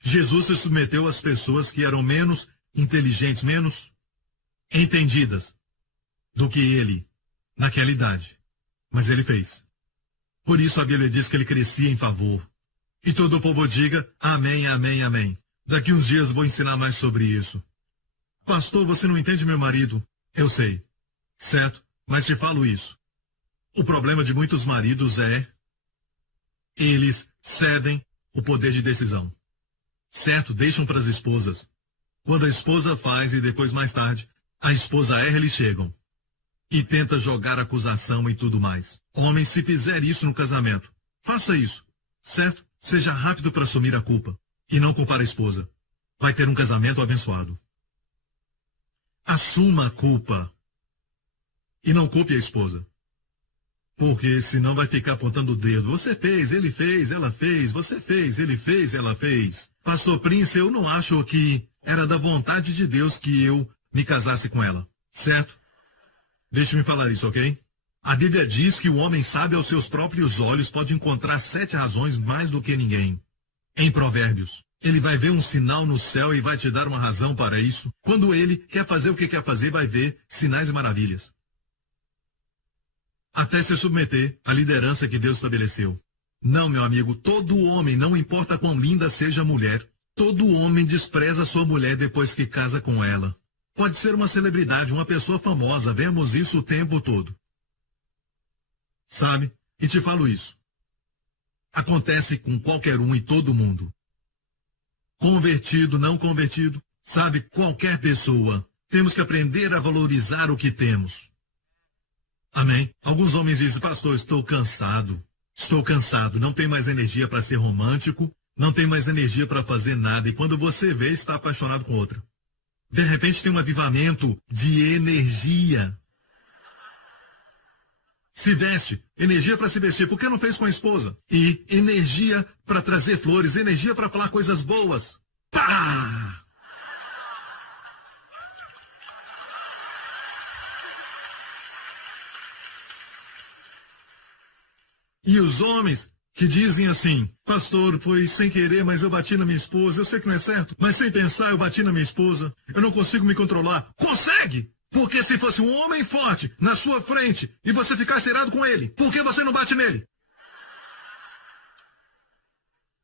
Jesus se submeteu às pessoas que eram menos inteligentes, menos entendidas do que ele naquela idade. Mas ele fez. Por isso a Bíblia diz que ele crescia em favor. E todo o povo diga, amém, amém, amém. Daqui uns dias vou ensinar mais sobre isso. Pastor, você não entende meu marido? Eu sei. Certo? Mas te falo isso. O problema de muitos maridos é eles cedem o poder de decisão. Certo? Deixam para as esposas. Quando a esposa faz e depois mais tarde, a esposa erra, eles chegam. E tenta jogar acusação e tudo mais. Homem, se fizer isso no casamento, faça isso. Certo? Seja rápido para assumir a culpa. E não culpar a esposa. Vai ter um casamento abençoado. Assuma a culpa. E não culpe a esposa. Porque senão vai ficar apontando o dedo. Você fez, ele fez, ela fez. Você fez, ele fez, ela fez. Pastor Prince, eu não acho que era da vontade de Deus que eu me casasse com ela. Certo? Deixe-me falar isso, ok? A Bíblia diz que o homem sábio aos seus próprios olhos pode encontrar 7 razões mais do que ninguém. Em Provérbios, ele vai ver um sinal no céu e vai te dar uma razão para isso. Quando ele quer fazer o que quer fazer, vai ver sinais e maravilhas. Até se submeter à liderança que Deus estabeleceu. Não, meu amigo, todo homem, não importa quão linda seja a mulher, todo homem despreza sua mulher depois que casa com ela. Pode ser uma celebridade, uma pessoa famosa, vemos isso o tempo todo. Sabe? E te falo isso. Acontece com qualquer um e todo mundo. Convertido, não convertido, sabe? Qualquer pessoa. Temos que aprender a valorizar o que temos. Amém? Alguns homens dizem, pastor, estou cansado. Estou cansado, não tenho mais energia para ser romântico, não tenho mais energia para fazer nada. E quando você vê, está apaixonado com outra. De repente tem um avivamento de energia. Se veste, energia para se vestir, por que não fez com a esposa? E energia para trazer flores, energia para falar coisas boas. Pá! E os homens que dizem assim, pastor, foi sem querer, mas eu bati na minha esposa, eu sei que não é certo, mas sem pensar eu bati na minha esposa, eu não consigo me controlar. Consegue! Porque se fosse um homem forte na sua frente e você ficasse irado com ele, por que você não bate nele?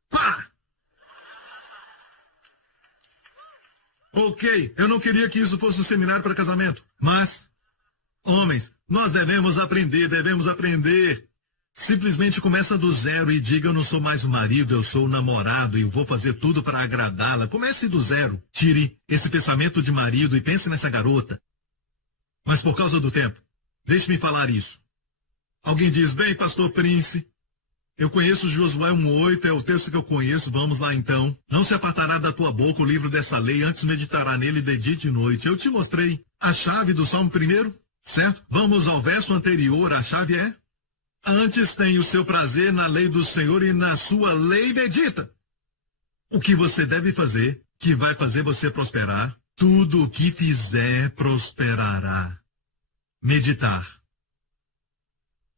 Pá! Ok, eu não queria que isso fosse um seminário para casamento, mas, homens, nós devemos aprender. Simplesmente começa do zero e diga, eu não sou mais o marido, eu sou o namorado e eu vou fazer tudo para agradá-la. Comece do zero. Tire esse pensamento de marido e pense nessa garota. Mas por causa do tempo, deixe-me falar isso. Alguém diz, bem, pastor Prince, eu conheço Josué 1:8, é o texto que eu conheço, vamos lá então. Não se apartará da tua boca o livro dessa lei, antes meditará nele de dia e de noite. Eu te mostrei a chave do Salmo 1, certo? Vamos ao verso anterior, a chave é... Antes tem o seu prazer na lei do Senhor e na sua lei medita. O que você deve fazer, que vai fazer você prosperar, tudo o que fizer prosperará. Meditar.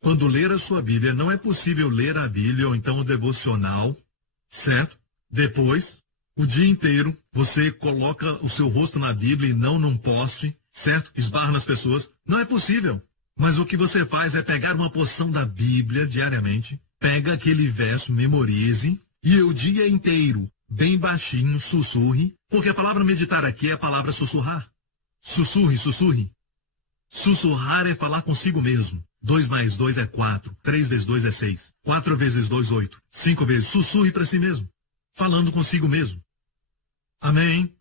Quando ler a sua Bíblia, não é possível ler a Bíblia ou então o devocional, certo? Depois, o dia inteiro, você coloca o seu rosto na Bíblia e não num poste, certo? Esbarra nas pessoas. Não é possível. Mas o que você faz é pegar uma porção da Bíblia diariamente, pega aquele verso, memorize, e o dia inteiro, bem baixinho, sussurre, porque a palavra meditar aqui é a palavra sussurrar. Sussurre, sussurre. Sussurrar é falar consigo mesmo. 2 mais 2 é 4, 3 vezes 2 é 6, 4 vezes 2, 8, 5 vezes. Sussurre para si mesmo, falando consigo mesmo. Amém?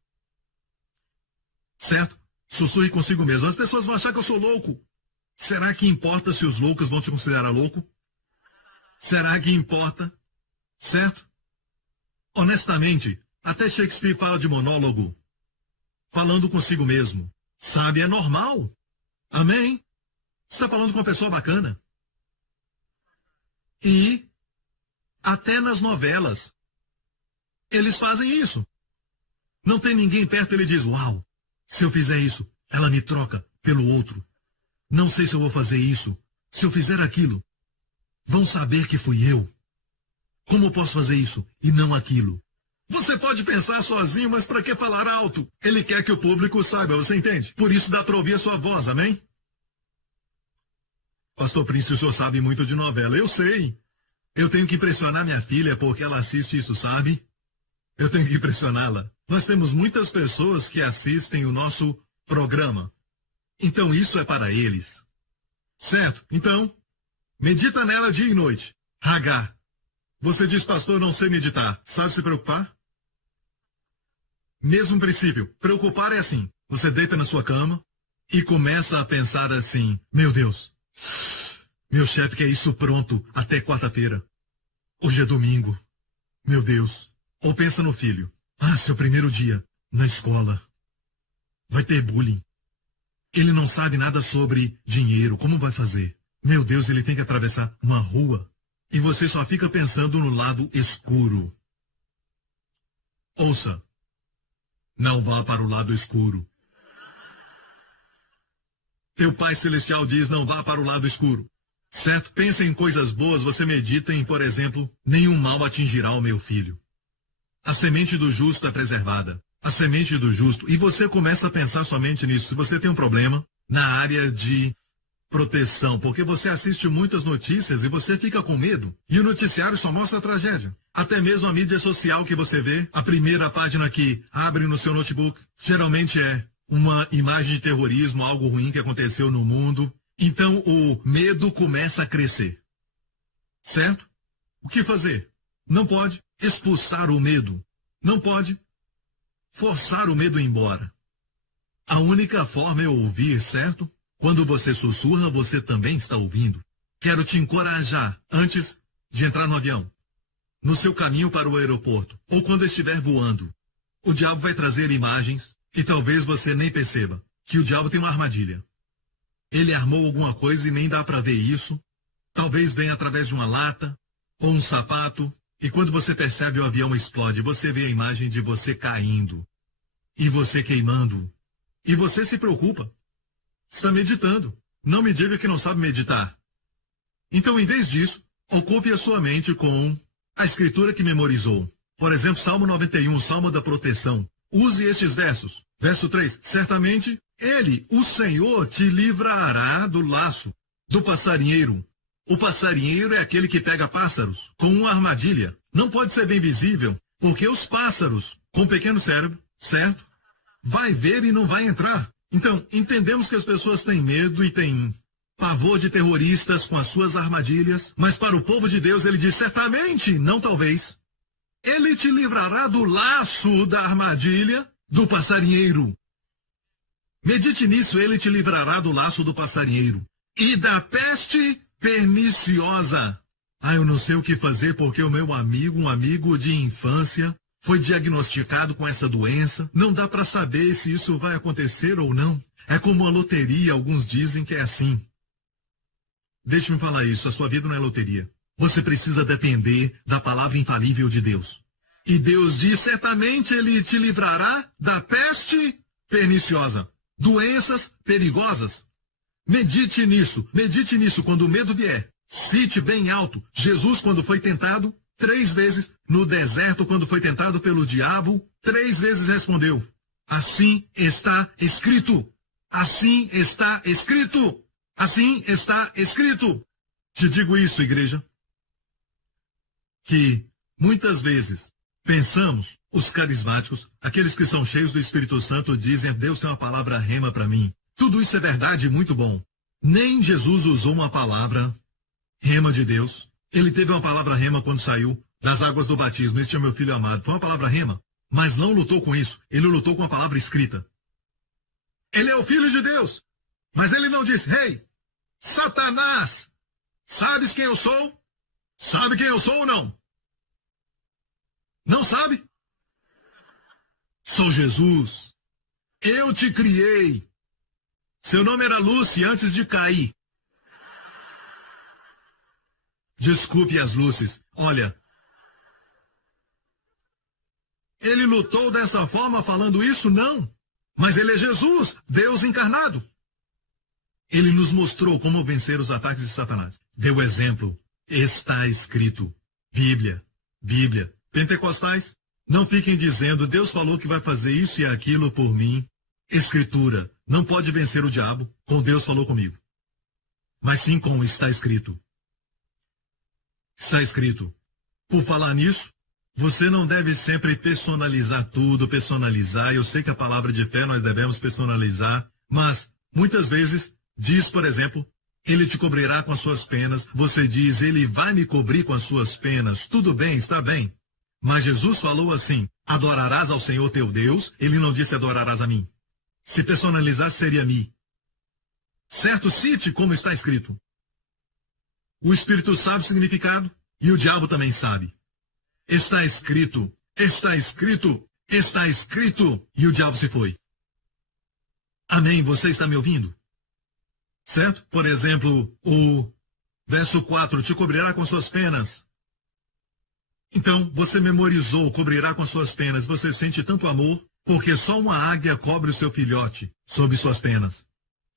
Certo? Sussurre consigo mesmo. As pessoas vão achar que eu sou louco. Será que importa se os loucos vão te considerar louco? Será que importa? Certo? Honestamente, até Shakespeare fala de monólogo. Falando consigo mesmo. Sabe, é normal. Amém? Você está falando com uma pessoa bacana. E até nas novelas, eles fazem isso. Não tem ninguém perto, ele diz, uau, se eu fizer isso, ela me troca pelo outro. Não sei se eu vou fazer isso. Se eu fizer aquilo, vão saber que fui eu. Como eu posso fazer isso e não aquilo? Você pode pensar sozinho, mas para que falar alto? Ele quer que o público saiba, você entende? Por isso dá para ouvir a sua voz, amém? Pastor Prince, o senhor sabe muito de novela. Eu sei. Eu tenho que impressionar minha filha porque ela assiste isso, sabe? Eu tenho que impressioná-la. Nós temos muitas pessoas que assistem o nosso programa. Então isso é para eles. Certo? Então, medita nela dia e noite. Hagar. Você diz, pastor, não sei meditar. Sabe se preocupar? Mesmo princípio. Preocupar é assim. Você deita na sua cama e começa a pensar assim, meu Deus, meu chefe quer isso pronto até quarta-feira. Hoje é domingo. Meu Deus. Ou pensa no filho. Ah, seu primeiro dia na escola. Vai ter bullying. Ele não sabe nada sobre dinheiro, como vai fazer? Meu Deus, ele tem que atravessar uma rua. E você só fica pensando no lado escuro. Ouça, não vá para o lado escuro. Teu Pai Celestial diz, não vá para o lado escuro. Certo? Pensa em coisas boas, você medita em, por exemplo, nenhum mal atingirá o meu filho. A semente do justo é preservada. A semente do justo, e você começa a pensar somente nisso. Se você tem um problema na área de proteção, porque você assiste muitas notícias e você fica com medo, e o noticiário só mostra a tragédia. Até mesmo a mídia social que você vê, a primeira página que abre no seu notebook, geralmente é uma imagem de terrorismo, algo ruim que aconteceu no mundo. Então o medo começa a crescer. Certo? O que fazer? Não pode expulsar o medo. Não pode forçar o medo embora. A única forma é ouvir, certo? Quando você sussurra, você também está ouvindo. Quero te encorajar. Antes, de entrar no avião, no seu caminho para o aeroporto, ou quando estiver voando, o diabo vai trazer imagens e talvez você nem perceba que o diabo tem uma armadilha. Ele armou alguma coisa e nem dá para ver isso. Talvez venha através de uma lata ou um sapato. E quando você percebe, o avião explode. Você vê a imagem de você caindo e você queimando. E você se preocupa. Está meditando. Não me diga que não sabe meditar. Então, em vez disso, ocupe a sua mente com a escritura que memorizou. Por exemplo, Salmo 91, Salmo da proteção. Use estes versos. Verso 3. Certamente, ele, o Senhor, te livrará do laço do passarinheiro. O passarinheiro é aquele que pega pássaros com uma armadilha. Não pode ser bem visível, porque os pássaros, com pequeno cérebro, certo? Vai ver e não vai entrar. Então, entendemos que as pessoas têm medo e têm pavor de terroristas com as suas armadilhas, mas para o povo de Deus ele diz certamente, não talvez. Ele te livrará do laço da armadilha do passarinheiro. Medite nisso, ele te livrará do laço do passarinheiro e da peste perniciosa. Eu não sei o que fazer porque o meu amigo, um amigo de infância, foi diagnosticado com essa doença. Não dá para saber se isso vai acontecer ou não. É como uma loteria, alguns dizem que é assim. Deixe-me falar isso, a sua vida não é loteria. Você precisa depender da palavra infalível de Deus. E Deus diz, certamente ele te livrará da peste perniciosa, doenças perigosas. Medite nisso quando o medo vier. Cite bem alto, Jesus quando foi tentado 3 vezes, no deserto quando foi tentado pelo diabo, 3 vezes respondeu, assim está escrito, assim está escrito, assim está escrito. Te digo isso, igreja, que muitas vezes pensamos, os carismáticos, aqueles que são cheios do Espírito Santo, dizem, Deus tem uma palavra rema para mim. Tudo isso é verdade e muito bom. Nem Jesus usou uma palavra rema de Deus. Ele teve uma palavra rema quando saiu das águas do batismo. Este é meu filho amado. Foi uma palavra rema, mas não lutou com isso. Ele lutou com a palavra escrita. Ele é o filho de Deus. Mas ele não disse, hey, Satanás, sabes quem eu sou? Sabe quem eu sou ou não? Não sabe? Sou Jesus. Eu te criei. Seu nome era Lucy antes de cair. Desculpe as Lúcies. Olha, ele lutou dessa forma falando isso? Não. Mas ele é Jesus, Deus encarnado. Ele nos mostrou como vencer os ataques de Satanás. Deu exemplo. Está escrito. Bíblia. Bíblia. Pentecostais, não fiquem dizendo, Deus falou que vai fazer isso e aquilo por mim. Escritura. Não pode vencer o diabo com Deus falou comigo. Mas sim com está escrito. Está escrito. Por falar nisso, você não deve sempre personalizar tudo, personalizar. Eu sei que a palavra de fé nós devemos personalizar, mas muitas vezes diz, por exemplo, ele te cobrirá com as suas penas. Você diz, ele vai me cobrir com as suas penas. Tudo bem, está bem. Mas Jesus falou assim, adorarás ao Senhor teu Deus. Ele não disse adorarás a mim. Se personalizasse seria mim. Certo? Cite como está escrito. O Espírito sabe o significado e o diabo também sabe. Está escrito, está escrito, está escrito. E o diabo se foi. Amém? Você está me ouvindo? Certo? Por exemplo, o verso 4, te cobrirá com suas penas. Então, você memorizou, cobrirá com suas penas. Você sente tanto amor, porque só uma águia cobre o seu filhote sob suas penas.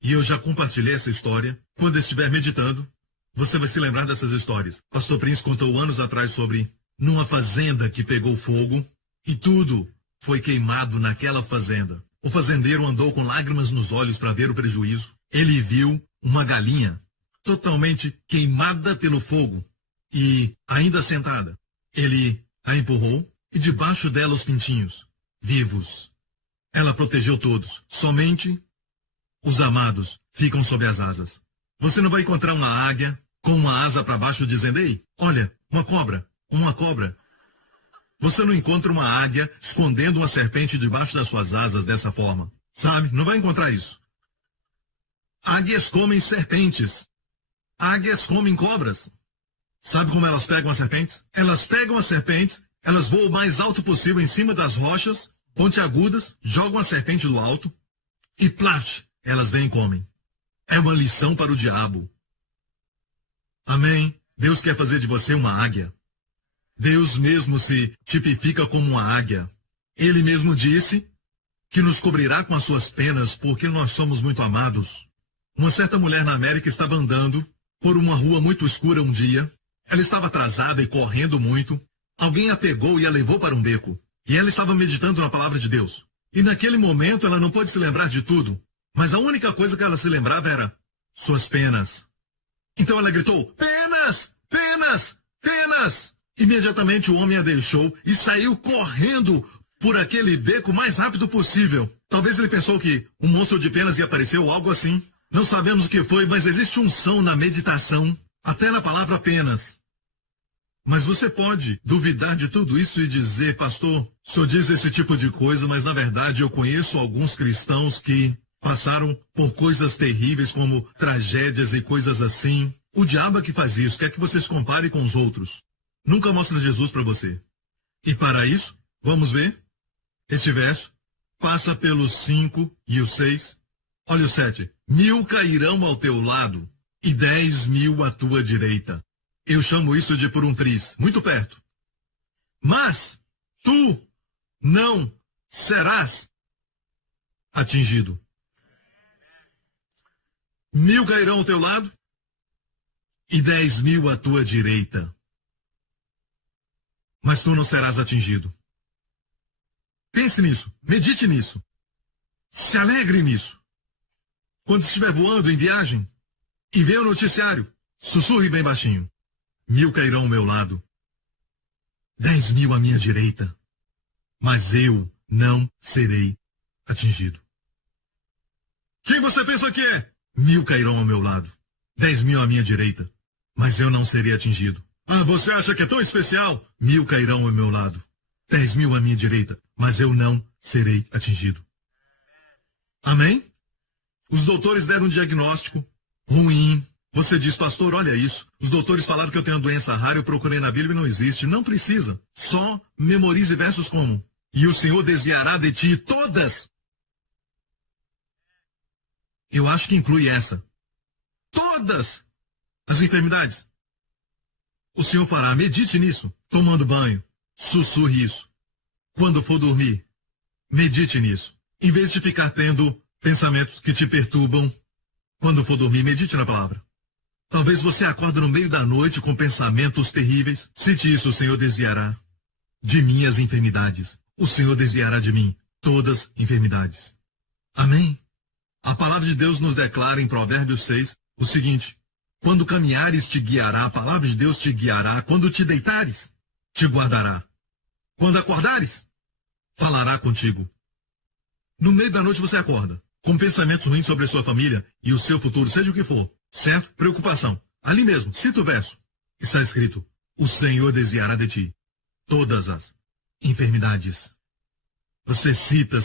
E eu já compartilhei essa história. Quando estiver meditando, você vai se lembrar dessas histórias. Pastor Prince contou anos atrás sobre numa fazenda que pegou fogo e tudo foi queimado naquela fazenda. O fazendeiro andou com lágrimas nos olhos para ver o prejuízo. Ele viu uma galinha totalmente queimada pelo fogo e ainda sentada. Ele a empurrou e debaixo dela os pintinhos, vivos. Ela protegeu todos. Somente os amados ficam sob as asas. Você não vai encontrar uma águia com uma asa para baixo dizendo, ei, olha, uma cobra. Você não encontra uma águia escondendo uma serpente debaixo das suas asas dessa forma. Sabe? Não vai encontrar isso. Águias comem serpentes. Águias comem cobras. Sabe como elas pegam as serpentes? Elas pegam as serpentes, elas voam o mais alto possível em cima das rochas, pontiagudas, jogam a serpente do alto e plaf, elas vêm e comem. É uma lição para o diabo. Amém? Deus quer fazer de você uma águia. Deus mesmo se tipifica como uma águia. Ele mesmo disse que nos cobrirá com as suas penas porque nós somos muito amados. Uma certa mulher na América estava andando por uma rua muito escura um dia. Ela estava atrasada e correndo muito. Alguém a pegou e a levou para um beco. E ela estava meditando na palavra de Deus. E naquele momento ela não pôde se lembrar de tudo. Mas a única coisa que ela se lembrava era suas penas. Então ela gritou, penas, penas, penas. Imediatamente o homem a deixou e saiu correndo por aquele beco o mais rápido possível. Talvez ele pensou que um monstro de penas ia aparecer ou algo assim. Não sabemos o que foi, mas existe unção na meditação, até na palavra penas. Mas você pode duvidar de tudo isso e dizer, pastor, o senhor diz esse tipo de coisa, mas na verdade eu conheço alguns cristãos que passaram por coisas terríveis como tragédias e coisas assim. O diabo é que faz isso, quer que você se compare com os outros. Nunca mostra Jesus para você. E para isso, vamos ver este verso. Passa pelos 5 e o 6. Olha o 7. 1000 cairão ao teu lado e 10.000 à tua direita. Eu chamo isso de por um triz, muito perto. Mas tu não serás atingido. 1000 cairão ao teu lado e 10.000 à tua direita. Mas tu não serás atingido. Pense nisso, medite nisso. Se alegre nisso. Quando estiver voando em viagem e vê o noticiário, sussurre bem baixinho. 1000 cairão ao meu lado, 10.000 à minha direita, mas eu não serei atingido. Quem você pensa que é? 1000 cairão ao meu lado, 10.000 à minha direita, mas eu não serei atingido. Ah, você acha que é tão especial? 1000 cairão ao meu lado, 10.000 à minha direita, mas eu não serei atingido. Amém? Os doutores deram um diagnóstico ruim. Você diz, pastor, olha isso. Os doutores falaram que eu tenho uma doença rara, eu procurei na Bíblia e não existe. Não precisa. Só memorize versos como: e o Senhor desviará de ti todas. Eu acho que inclui essa. Todas as enfermidades. O Senhor fará. Medite nisso. Tomando banho. Sussurre isso. Quando for dormir, medite nisso. Em vez de ficar tendo pensamentos que te perturbam, quando for dormir, medite na palavra. Talvez você acorde no meio da noite com pensamentos terríveis. Cite isso: o Senhor desviará de mim as enfermidades. O Senhor desviará de mim todas enfermidades. Amém? A palavra de Deus nos declara em Provérbios 6 o seguinte: quando caminhares te guiará, a palavra de Deus te guiará. Quando te deitares, te guardará. Quando acordares, falará contigo. No meio da noite você acorda com pensamentos ruins sobre a sua família e o seu futuro, seja o que for. Certo? Preocupação. Ali mesmo, cita o verso. Está escrito: o Senhor desviará de ti todas as enfermidades. Você cita.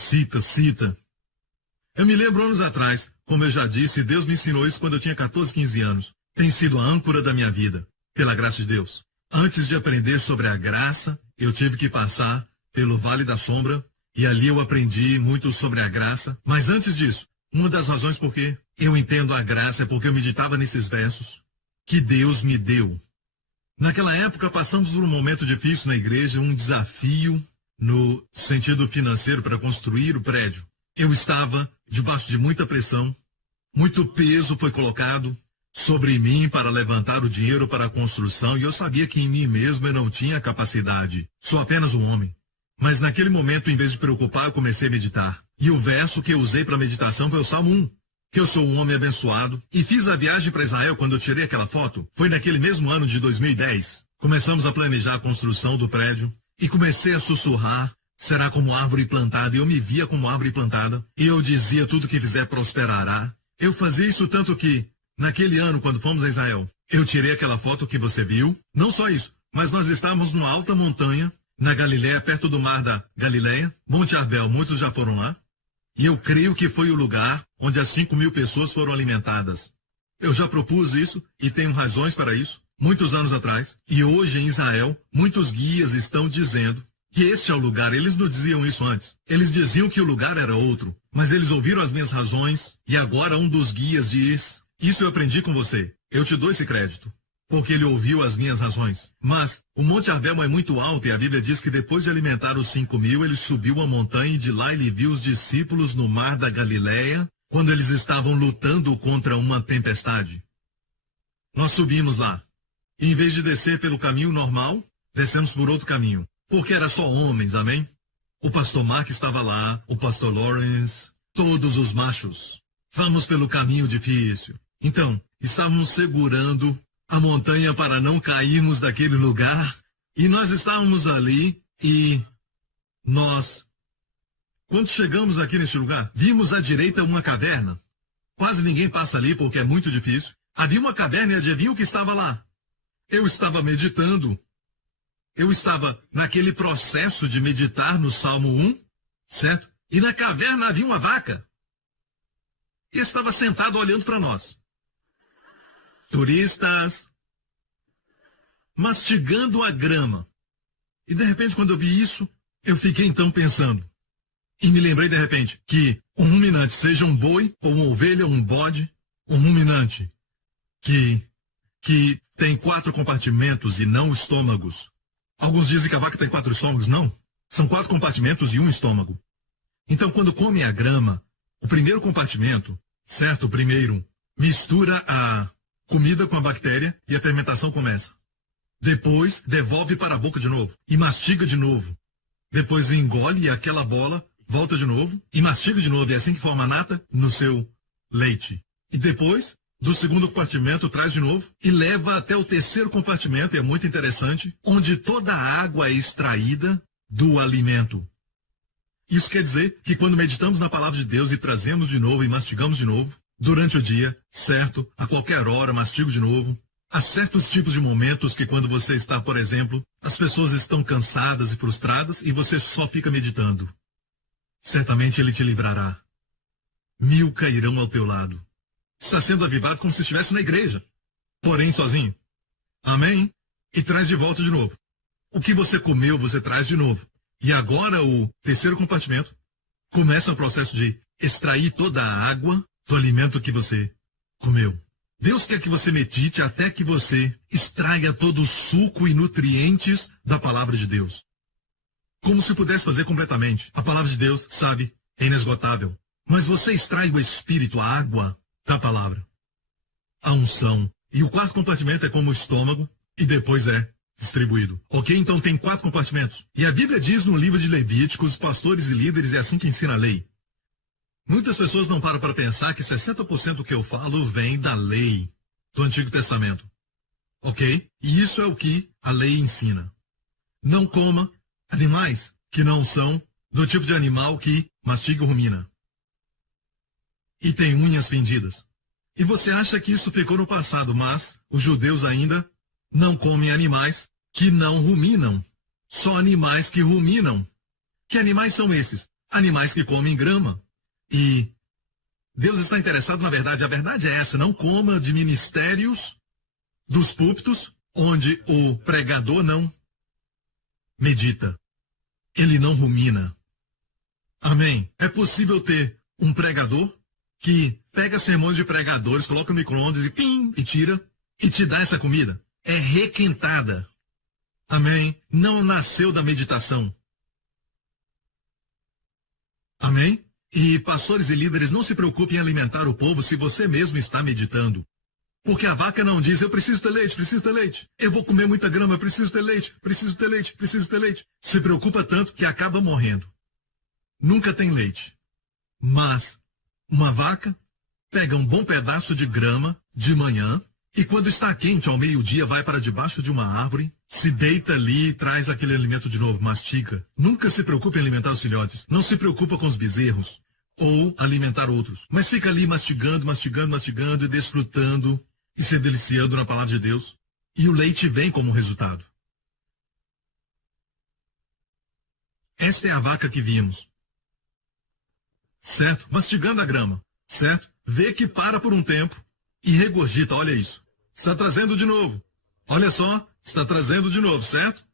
Eu me lembro anos atrás, como eu já disse, Deus me ensinou isso quando eu tinha 14, 15 anos. Tem sido a âncora da minha vida, pela graça de Deus. Antes de aprender sobre a graça, eu tive que passar pelo Vale da Sombra, e ali eu aprendi muito sobre a graça. Mas antes disso, uma das razões por que eu entendo a graça é porque eu meditava nesses versos que Deus me deu. Naquela época, passamos por um momento difícil na igreja, um desafio no sentido financeiro para construir o prédio. Eu estava debaixo de muita pressão, muito peso foi colocado sobre mim para levantar o dinheiro para a construção, e eu sabia que em mim mesmo eu não tinha capacidade. Sou apenas um homem. Mas naquele momento, em vez de preocupar, eu comecei a meditar. E o verso que eu usei para meditação foi o Salmo 1. Que eu sou um homem abençoado. E fiz a viagem para Israel quando eu tirei aquela foto. Foi naquele mesmo ano de 2010. Começamos a planejar a construção do prédio. E comecei a sussurrar: será como árvore plantada. E eu me via como árvore plantada. E eu dizia: tudo que fizer prosperará. Eu fazia isso tanto que, naquele ano, quando fomos a Israel, eu tirei aquela foto que você viu. Não só isso, mas nós estávamos numa alta montanha, na Galileia, perto do mar da Galileia, Monte Arbel, muitos já foram lá. E eu creio que foi o lugar onde as 5.000 pessoas foram alimentadas. Eu já propus isso e tenho razões para isso. muitos anos atrás, e hoje em Israel, muitos guias estão dizendo que este é o lugar. Eles não diziam isso antes. Eles diziam que o lugar era outro, mas eles ouviram as minhas razões, e agora um dos guias diz: isso eu aprendi com você, eu te dou esse crédito, porque ele ouviu as minhas razões. Mas o Monte Arbel é muito alto, e a Bíblia diz que depois de alimentar os 5.000, ele subiu a montanha, e de lá ele viu os discípulos no mar da Galileia, quando eles estavam lutando contra uma tempestade. Nós subimos lá. E em vez de descer pelo caminho normal, descemos por outro caminho. Porque era só homens, amém? O pastor Mark estava lá, o pastor Lawrence, todos os machos. Vamos pelo caminho difícil. Então, estávamos segurando a montanha para não cairmos daquele lugar. E nós estávamos ali e quando chegamos aqui neste lugar, vimos à direita uma caverna. Quase ninguém passa ali porque é muito difícil. Havia uma caverna e adivinha o que estava lá? Eu estava meditando. Eu estava naquele processo de meditar no Salmo 1, certo? E na caverna havia uma vaca. E estava sentado olhando para nós. Turistas, mastigando a grama. E de repente, quando eu vi isso, eu fiquei então pensando. E me lembrei de repente que um ruminante, seja um boi, ou uma ovelha, ou um bode, um ruminante que tem 4 compartimentos e não estômagos. Alguns dizem que a vaca tem 4 estômagos. Não. São 4 compartimentos e um estômago. Então, quando come a grama, o primeiro compartimento, certo? O primeiro mistura a comida com a bactéria e a fermentação começa. Depois, devolve para a boca de novo e mastiga de novo. Depois engole e aquela bola volta de novo e mastiga de novo. E é assim que forma a nata no seu leite. E depois, do segundo compartimento, traz de novo e leva até o terceiro compartimento, e é muito interessante, onde toda a água é extraída do alimento. Isso quer dizer que quando meditamos na palavra de Deus e trazemos de novo e mastigamos de novo, durante o dia, certo? A qualquer hora, mastigo de novo. Há certos tipos de momentos que quando você está, por exemplo, as pessoas estão cansadas e frustradas e você só fica meditando. Certamente ele te livrará. 1000 cairão ao teu lado. Está sendo avivado como se estivesse na igreja, porém sozinho. Amém? E traz de volta de novo. O que você comeu, você traz de novo. E agora o terceiro compartimento começa o processo de extrair toda a água do alimento que você comeu. Deus quer que você medite até que você extraia todo o suco e nutrientes da palavra de Deus. Como se pudesse fazer completamente. A palavra de Deus, sabe, é inesgotável. Mas você extrai o espírito, a água da palavra, a unção. E o quarto compartimento é como o estômago e depois é distribuído. Ok? Então tem 4 compartimentos. E a Bíblia diz no livro de Levíticos, pastores e líderes, é assim que ensina a lei. Muitas pessoas não param para pensar que 60% do que eu falo vem da lei do Antigo Testamento. Ok? E isso é o que a lei ensina. Não coma animais que não são do tipo de animal que mastiga e rumina. E tem unhas fendidas. E você acha que isso ficou no passado, mas os judeus ainda não comem animais que não ruminam. Só animais que ruminam. Que animais são esses? Animais que comem grama. E Deus está interessado na verdade. A verdade é essa: não coma de ministérios dos púlpitos onde o pregador não medita. Ele não rumina. Amém? É possível ter um pregador que pega sermões de pregadores, coloca no micro-ondas e pim, e tira, e te dá essa comida. É requentada. Amém? Não nasceu da meditação. Amém? E pastores e líderes, não se preocupem em alimentar o povo se você mesmo está meditando. Porque a vaca não diz: eu preciso ter leite, preciso ter leite. Eu vou comer muita grama, eu preciso ter leite, preciso ter leite, preciso ter leite. Se preocupa tanto que acaba morrendo. Nunca tem leite. Mas uma vaca pega um bom pedaço de grama de manhã e quando está quente ao meio-dia vai para debaixo de uma árvore, se deita ali e traz aquele alimento de novo, mastiga. Nunca se preocupe em alimentar os filhotes. Não se preocupa com os bezerros ou alimentar outros. Mas fica ali mastigando, mastigando, mastigando e desfrutando e se deliciando na palavra de Deus. E o leite vem como resultado. Esta é a vaca que vimos. Certo? Mastigando a grama. Certo? Vê que para por um tempo e regurgita, olha isso. Está trazendo de novo. Olha só, está trazendo de novo, certo?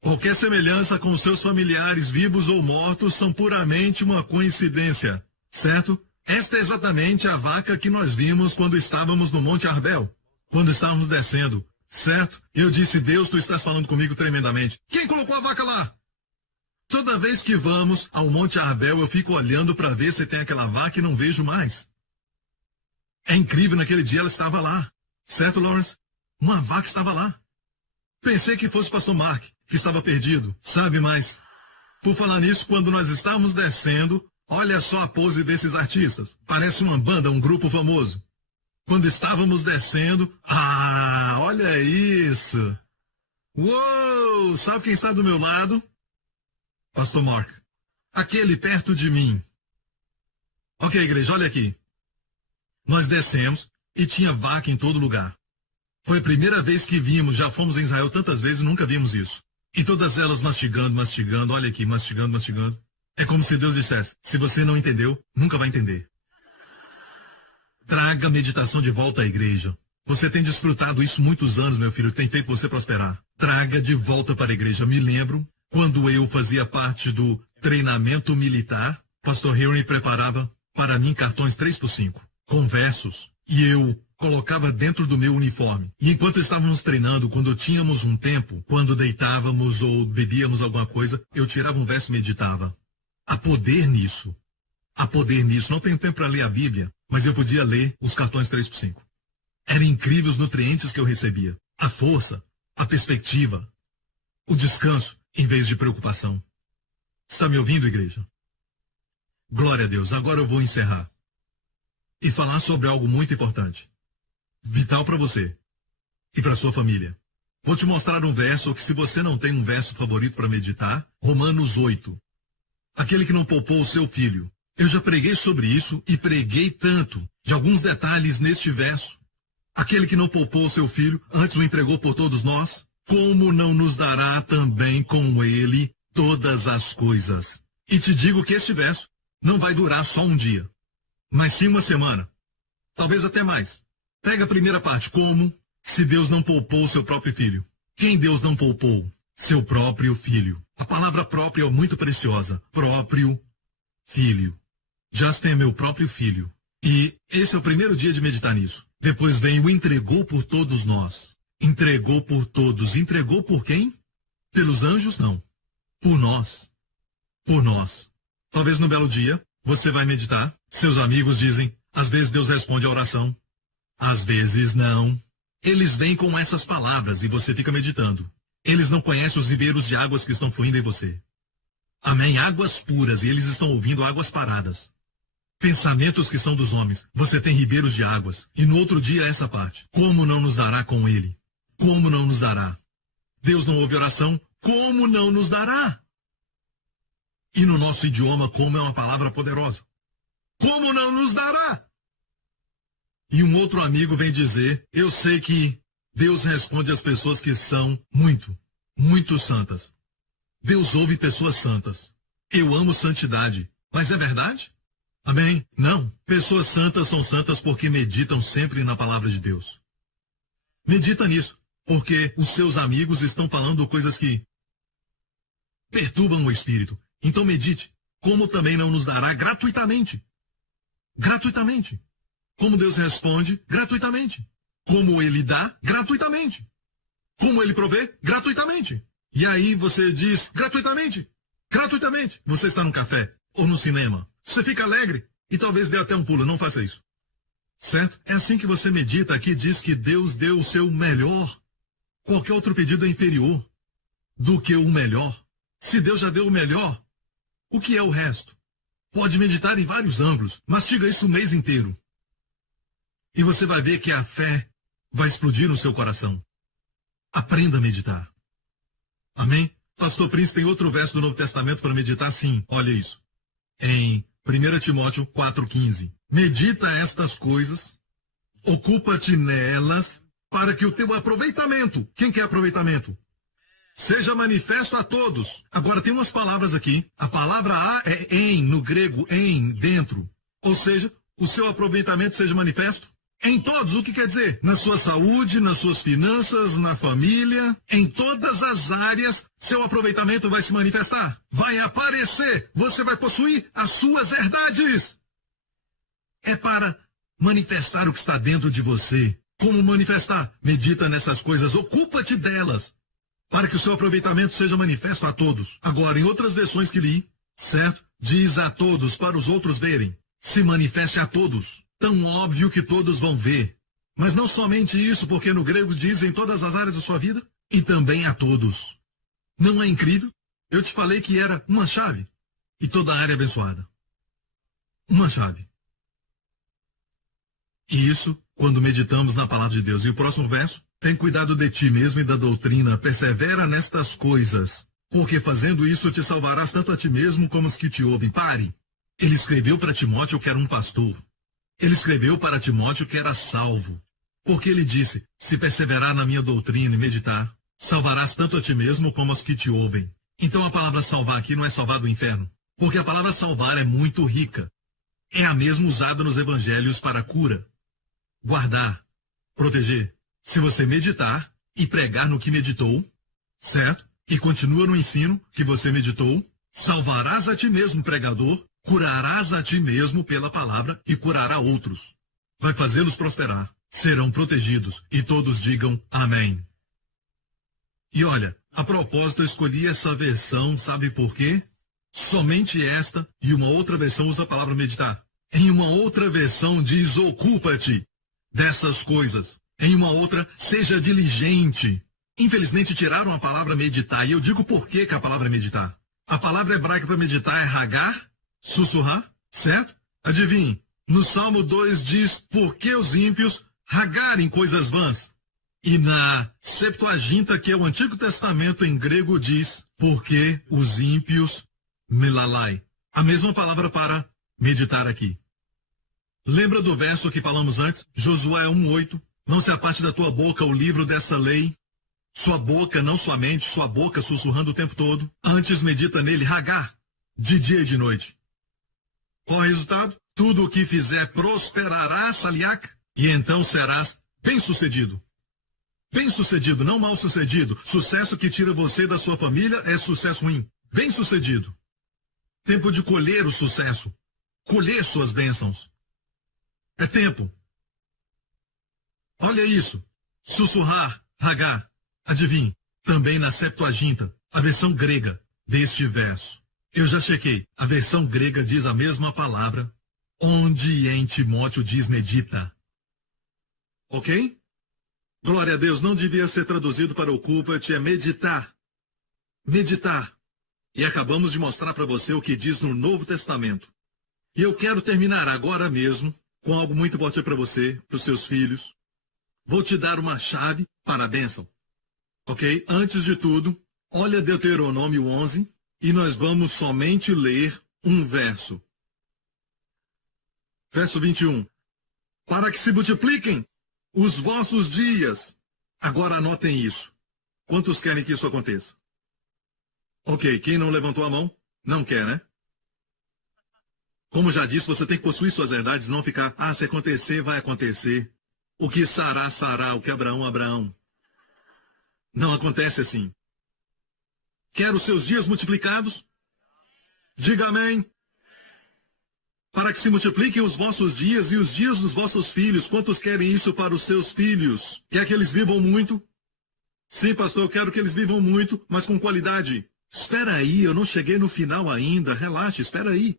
Qualquer semelhança com os seus familiares vivos ou mortos são puramente uma coincidência, certo? Esta é exatamente a vaca que nós vimos quando estávamos no Monte Arbel, quando estávamos descendo, certo? Eu disse, Deus, tu estás falando comigo tremendamente. Quem colocou a vaca lá? Toda vez que vamos ao Monte Arbel, eu fico olhando para ver se tem aquela vaca e não vejo mais. É incrível, naquele dia ela estava lá, certo, Lawrence? Uma vaca estava lá. Pensei que fosse o pastor Mark, que estava perdido, sabe, mas... Por falar nisso, quando nós estávamos descendo, olha só a pose desses artistas. Parece uma banda, um grupo famoso. Quando estávamos descendo... Ah, olha isso! Uou! Sabe quem está do meu lado? Pastor Mark. Aquele perto de mim. Ok, igreja, olha aqui. Nós descemos e tinha vaca em todo lugar. Foi a primeira vez que vimos, já fomos em Israel tantas vezes e nunca vimos isso. E todas elas mastigando, olha aqui, mastigando. É como se Deus dissesse, se você não entendeu, nunca vai entender. Traga a meditação de volta à igreja. Você tem desfrutado isso muitos anos, meu filho, tem feito você prosperar. Traga de volta para a igreja. Me lembro, quando eu fazia parte do treinamento militar, pastor Henry preparava para mim cartões 3x5, com versos, e eu colocava dentro do meu uniforme. E enquanto estávamos treinando, quando tínhamos um tempo, quando deitávamos ou bebíamos alguma coisa, eu tirava um verso e meditava. Há poder nisso. Há poder nisso. Não tenho tempo para ler a Bíblia, mas eu podia ler os cartões 3x5. Eram incríveis os nutrientes que eu recebia. A força, a perspectiva, o descanso, em vez de preocupação. Está me ouvindo, igreja? Glória a Deus. Agora eu vou encerrar e falar sobre algo muito importante. Vital para você e para sua família. Vou te mostrar um verso que, se você não tem um verso favorito para meditar, Romanos 8. Aquele que não poupou o seu filho. Eu já preguei sobre isso e preguei tanto de alguns detalhes neste verso. Aquele que não poupou o seu filho, antes o entregou por todos nós, como não nos dará também com ele todas as coisas? E te digo que este verso não vai durar só um dia, mas sim uma semana, talvez até mais. Pega a primeira parte, como se Deus não poupou o seu próprio filho. Quem Deus não poupou? Seu próprio filho. A palavra próprio é muito preciosa. Próprio filho. Justin é meu próprio filho. E esse é o primeiro dia de meditar nisso. Depois vem o entregou por todos nós. Entregou por todos. Entregou por quem? Pelos anjos? Não. Por nós. Por nós. Talvez no belo dia você vai meditar. Seus amigos dizem, às vezes Deus responde a oração. Às vezes não. Eles vêm com essas palavras e você fica meditando. Eles não conhecem os ribeiros de águas que estão fluindo em você. Amém? Águas puras, e eles estão ouvindo águas paradas. Pensamentos que são dos homens. Você tem ribeiros de águas. E no outro dia essa parte. Como não nos dará com ele? Como não nos dará? Deus não ouve oração. Como não nos dará? E no nosso idioma, como é uma palavra poderosa. Como não nos dará? E um outro amigo vem dizer, eu sei que Deus responde às pessoas que são muito santas. Deus ouve pessoas santas. Eu amo santidade. Mas é verdade? Amém? Não. Pessoas santas são santas porque meditam sempre na palavra de Deus. Medita nisso, porque os seus amigos estão falando coisas que perturbam o espírito. Então medite. Como também não nos dará gratuitamente. Gratuitamente. Como Deus responde? Gratuitamente. Como Ele dá? Gratuitamente. Como Ele provê? Gratuitamente. E aí você diz, gratuitamente. Gratuitamente. Você está no café ou no cinema. Você fica alegre e talvez dê até um pulo. Não faça isso. Certo? É assim que você medita aqui. Diz que Deus deu o seu melhor. Qualquer outro pedido é inferior do que o melhor. Se Deus já deu o melhor, o que é o resto? Pode meditar em vários ângulos. Mastiga isso o mês inteiro. E você vai ver que a fé vai explodir no seu coração. Aprenda a meditar. Amém? Pastor Prince tem outro verso do Novo Testamento para meditar? Sim, olha isso. Em 1 Timóteo 4,15. Medita estas coisas, ocupa-te nelas, para que o teu aproveitamento, quem quer aproveitamento? Seja manifesto a todos. Agora tem umas palavras aqui. A palavra a é em, no grego, em, dentro. Ou seja, o seu aproveitamento seja manifesto Em todos, o que quer dizer? Na sua saúde, nas suas finanças, na família, em todas as áreas, seu aproveitamento vai se manifestar. Vai aparecer. Você vai possuir as suas herdades. É para manifestar o que está dentro de você. Como manifestar? Medita nessas coisas, ocupa-te delas, para que o seu aproveitamento seja manifesto a todos. Agora, em outras versões que li, certo? Diz a todos para os outros verem. Se manifeste a todos. Tão óbvio que todos vão ver. Mas não somente isso, porque no grego diz em todas as áreas da sua vida, e também a todos. Não é incrível? Eu te falei que era uma chave, e toda a área abençoada. Uma chave. E isso quando meditamos na palavra de Deus. E o próximo verso? Tem cuidado de ti mesmo e da doutrina, persevera nestas coisas, porque fazendo isso te salvarás tanto a ti mesmo como os que te ouvem. Pare! Ele escreveu para Timóteo que era um pastor. Ele escreveu para Timóteo que era salvo. Porque ele disse, se perseverar na minha doutrina e meditar, salvarás tanto a ti mesmo como aos que te ouvem. Então a palavra salvar aqui não é salvar do inferno. Porque a palavra salvar é muito rica. É a mesma usada nos evangelhos para cura, guardar, proteger. Se você meditar e pregar no que meditou, certo? E continua no ensino que você meditou, salvarás a ti mesmo, pregador, curarás a ti mesmo pela palavra e curará outros. Vai fazê-los prosperar, serão protegidos e todos digam amém. E olha, a propósito eu escolhi essa versão, sabe por quê? Somente esta e uma outra versão usa a palavra meditar. Em uma outra versão diz ocupa-te dessas coisas. Em uma outra, seja diligente. Infelizmente tiraram a palavra meditar, e eu digo por que a palavra é meditar. A palavra hebraica para meditar é hagar, sussurrar, certo? Adivinhe, no Salmo 2 diz, por que os ímpios hagarem coisas vãs? E na Septuaginta, que é o Antigo Testamento em grego, diz, por que os ímpios melalai. A mesma palavra para meditar aqui. Lembra do verso que falamos antes? Josué 1:8. Não se aparte da tua boca o livro dessa lei. Sua boca, não sua mente, sua boca sussurrando o tempo todo. Antes medita nele, hagar, de dia e de noite. Qual é o resultado? Tudo o que fizer prosperará, saliak, e então serás bem-sucedido. Bem-sucedido, não mal-sucedido. Sucesso que tira você da sua família é sucesso ruim. Bem-sucedido. Tempo de colher o sucesso. Colher suas bênçãos. É tempo. Olha isso. Sussurrar, hagar. Adivinhe, também na Septuaginta, a versão grega deste verso. Eu já chequei. A versão grega diz a mesma palavra, onde em Timóteo diz medita. Ok? Glória a Deus, não devia ser traduzido para ocupa-te, é meditar. Meditar. E acabamos de mostrar para você o que diz no Novo Testamento. E eu quero terminar agora mesmo com algo muito importante para você, para os seus filhos. Vou te dar uma chave para a bênção. Ok? Antes de tudo, olha Deuteronômio 11 e nós vamos somente ler um verso. Verso 21. Para que se multipliquem os vossos dias. Agora anotem isso. Quantos querem que isso aconteça? Ok, quem não levantou a mão, não quer, né? Como já disse, você tem que possuir suas herdades, não ficar, se acontecer, vai acontecer. O que Sará, Sará, o que Abraão, Abraão. Não acontece assim. Quer os seus dias multiplicados? Diga amém. Para que se multipliquem os vossos dias e os dias dos vossos filhos. Quantos querem isso para os seus filhos? Quer que eles vivam muito? Sim, pastor, eu quero que eles vivam muito, mas com qualidade. Espera aí, eu não cheguei no final ainda. Relaxe, espera aí.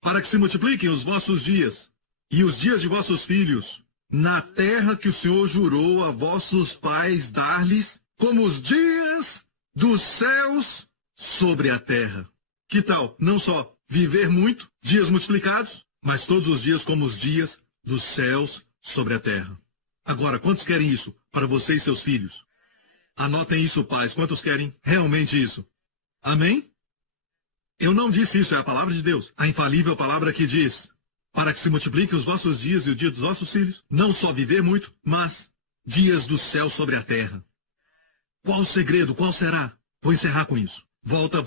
Para que se multipliquem os vossos dias e os dias de vossos filhos, na terra que o Senhor jurou a vossos pais dar-lhes, como os dias dos céus sobre a terra. Que tal, não só viver muito, dias multiplicados, mas todos os dias como os dias dos céus sobre a terra. Agora, quantos querem isso para você e seus filhos? Anotem isso, pais. Quantos querem realmente isso? Amém? Eu não disse isso, é a palavra de Deus. A infalível palavra que diz, para que se multipliquem os vossos dias e o dia dos vossos filhos, não só viver muito, mas dias do céu sobre a terra. Qual o segredo? Qual será? Vou encerrar com isso. Volta,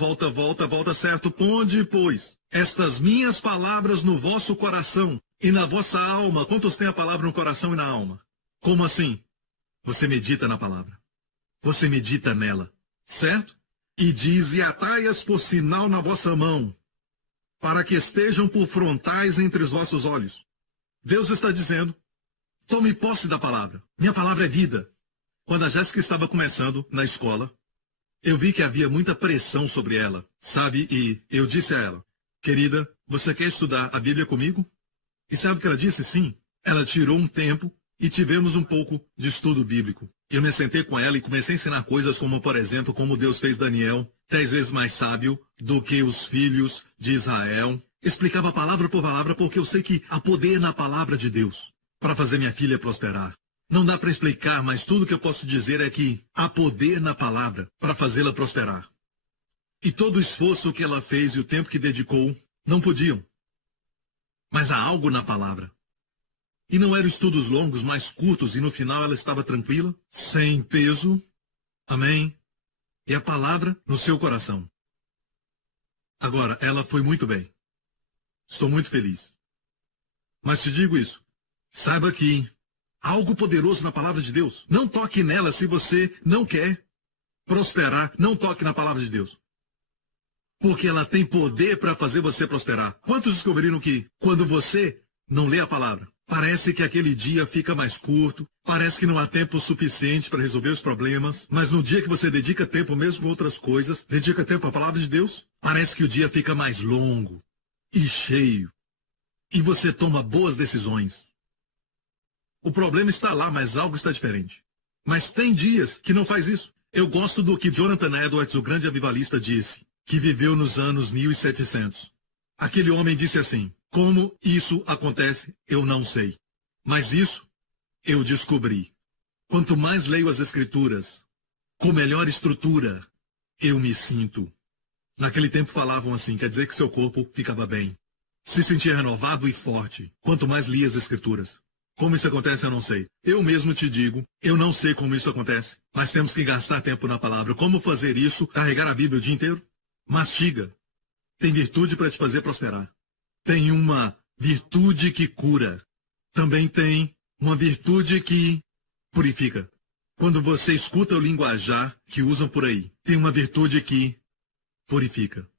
certo? Ponde, pois, estas minhas palavras no vosso coração, E na vossa alma, quantos têm a palavra no coração e na alma? Como assim? Você medita na palavra. Você medita nela, certo? E diz, e atai-as por sinal na vossa mão, para que estejam por frontais entre os vossos olhos. Deus está dizendo, tome posse da palavra. Minha palavra é vida. Quando a Jéssica estava começando na escola, eu vi que havia muita pressão sobre ela, sabe? E eu disse a ela, querida, você quer estudar a Bíblia comigo? E sabe o que ela disse? Sim. Ela tirou um tempo e tivemos um pouco de estudo bíblico. Eu me sentei com ela e comecei a ensinar coisas como, por exemplo, como Deus fez Daniel 10 vezes mais sábio do que os filhos de Israel. Explicava palavra por palavra porque eu sei que há poder na palavra de Deus para fazer minha filha prosperar. Não dá para explicar, mas tudo que eu posso dizer é que há poder na palavra para fazê-la prosperar. E todo o esforço que ela fez e o tempo que dedicou, não podiam. Mas há algo na palavra. E não eram estudos longos, mais curtos, e no final ela estava tranquila, sem peso. Amém? E a palavra no seu coração. Agora, ela foi muito bem. Estou muito feliz. Mas te digo isso, saiba que há algo poderoso na palavra de Deus. Não toque nela se você não quer prosperar. Não toque na palavra de Deus. Porque ela tem poder para fazer você prosperar. Quantos descobriram que, quando você não lê a palavra, parece que aquele dia fica mais curto, parece que não há tempo suficiente para resolver os problemas, mas no dia que você dedica tempo mesmo com outras coisas, dedica tempo à palavra de Deus, parece que o dia fica mais longo e cheio. E você toma boas decisões. O problema está lá, mas algo está diferente. Mas tem dias que não faz isso. Eu gosto do que Jonathan Edwards, o grande avivalista, disse, que viveu nos anos 1700. Aquele homem disse assim, como isso acontece, eu não sei. Mas isso eu descobri. Quanto mais leio as Escrituras, com melhor estrutura, eu me sinto. Naquele tempo falavam assim, quer dizer que seu corpo ficava bem. Se sentia renovado e forte, quanto mais lia as Escrituras. Como isso acontece, eu não sei. Eu mesmo te digo, eu não sei como isso acontece. Mas temos que gastar tempo na palavra. Como fazer isso? Carregar a Bíblia o dia inteiro? Mastiga. Tem virtude para te fazer prosperar. Tem uma virtude que cura. Também tem uma virtude que purifica. Quando você escuta o linguajar que usam por aí, tem uma virtude que purifica.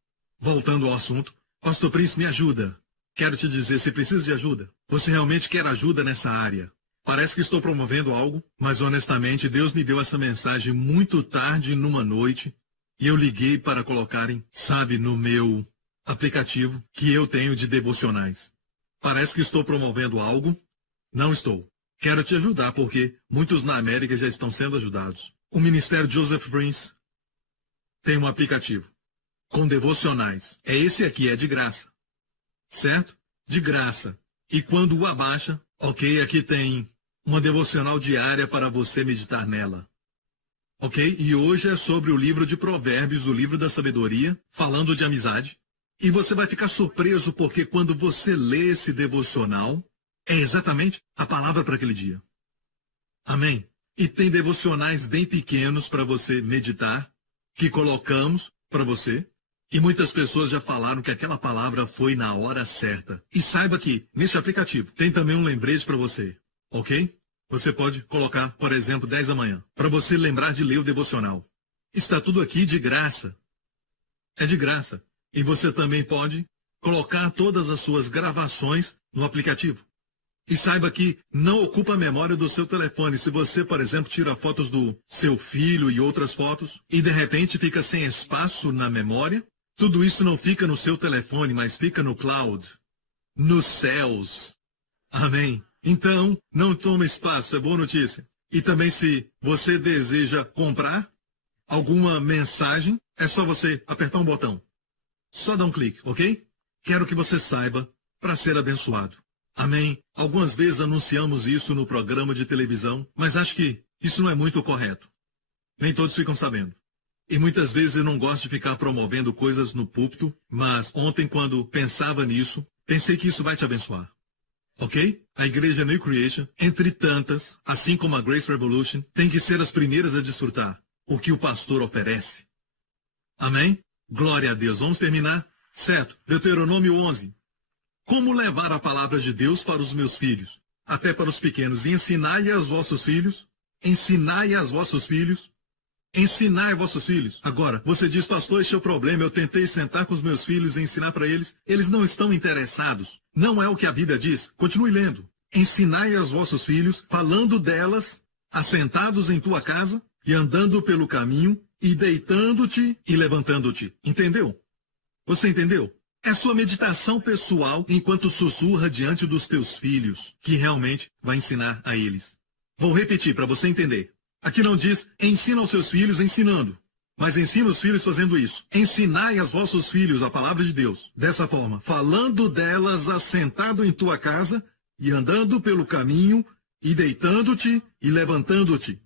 Voltando ao assunto, Pastor Prince, me ajuda. Quero te dizer, se precisa de ajuda, você realmente quer ajuda nessa área. Parece que estou promovendo algo, mas honestamente Deus me deu essa mensagem muito tarde numa noite e eu liguei para colocarem, sabe, no meu aplicativo que eu tenho de devocionais. Parece que estou promovendo algo. Não estou. Quero te ajudar porque muitos na América já estão sendo ajudados. O Ministério Joseph Prince tem um aplicativo com devocionais. É esse aqui, é de graça. Certo? De graça. E quando o abaixa, ok, aqui tem uma devocional diária para você meditar nela. Ok? E hoje é sobre o livro de Provérbios, o livro da sabedoria, falando de amizade. E você vai ficar surpreso porque quando você lê esse devocional, é exatamente a palavra para aquele dia. Amém? E tem devocionais bem pequenos para você meditar, que colocamos para você. E muitas pessoas já falaram que aquela palavra foi na hora certa. E saiba que, nesse aplicativo, tem também um lembrete para você. Ok? Você pode colocar, por exemplo, 10 da manhã, para você lembrar de ler o devocional. Está tudo aqui de graça. É de graça. E você também pode colocar todas as suas gravações no aplicativo. E saiba que não ocupa a memória do seu telefone. Se você, por exemplo, tira fotos do seu filho e outras fotos, e de repente fica sem espaço na memória, tudo isso não fica no seu telefone, mas fica no cloud, nos céus. Amém? Então, não toma espaço, é boa notícia. E também se você deseja comprar alguma mensagem, é só você apertar um botão. Só dá um clique, ok? Quero que você saiba para ser abençoado. Amém? Algumas vezes anunciamos isso no programa de televisão, mas acho que isso não é muito correto. Nem todos ficam sabendo. E muitas vezes eu não gosto de ficar promovendo coisas no púlpito, mas ontem quando pensava nisso, pensei que isso vai te abençoar. Ok? A igreja New Creation, entre tantas, assim como a Grace Revolution, tem que ser as primeiras a desfrutar o que o pastor oferece. Amém? Glória a Deus. Vamos terminar? Certo. Deuteronômio 11. Como levar a palavra de Deus para os meus filhos, até para os pequenos, e ensinai aos vossos filhos, ensinai aos vossos filhos, ensinai aos vossos filhos. Agora, você diz, pastor, este é o problema, eu tentei sentar com os meus filhos e ensinar para eles, eles não estão interessados. Não é o que a Bíblia diz. Continue lendo. Ensinai aos vossos filhos, falando delas, assentados em tua casa, e andando pelo caminho, e deitando-te e levantando-te. Entendeu? Você entendeu? É sua meditação pessoal enquanto sussurra diante dos teus filhos, que realmente vai ensinar a eles. Vou repetir para você entender. Aqui não diz, ensina aos seus filhos ensinando, mas ensina os filhos fazendo isso. Ensinai aos vossos filhos a palavra de Deus, dessa forma, falando delas assentado em tua casa, e andando pelo caminho, e deitando-te e levantando-te.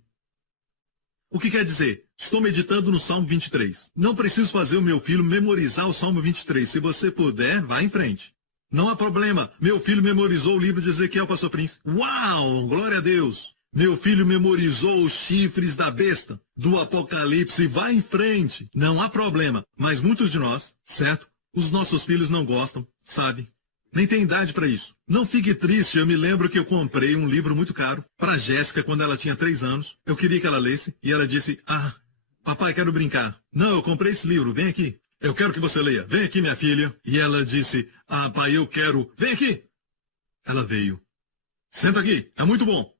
O que quer dizer? Estou meditando no Salmo 23. Não preciso fazer o meu filho memorizar o Salmo 23. Se você puder, vá em frente. Não há problema. Meu filho memorizou o livro de Ezequiel, pastor Prince. Uau! Glória a Deus! Meu filho memorizou os chifres da besta do Apocalipse. Vá em frente. Não há problema. Mas muitos de nós, certo? Os nossos filhos não gostam, sabe? Nem tem idade para isso. Não fique triste, eu me lembro que eu comprei um livro muito caro para Jéssica quando ela tinha 3 anos. Eu queria que ela lesse e ela disse, papai, quero brincar. Não, eu comprei esse livro, vem aqui. Eu quero que você leia. Vem aqui, minha filha. E ela disse, pai, eu quero. Vem aqui. Ela veio. Senta aqui, é muito bom.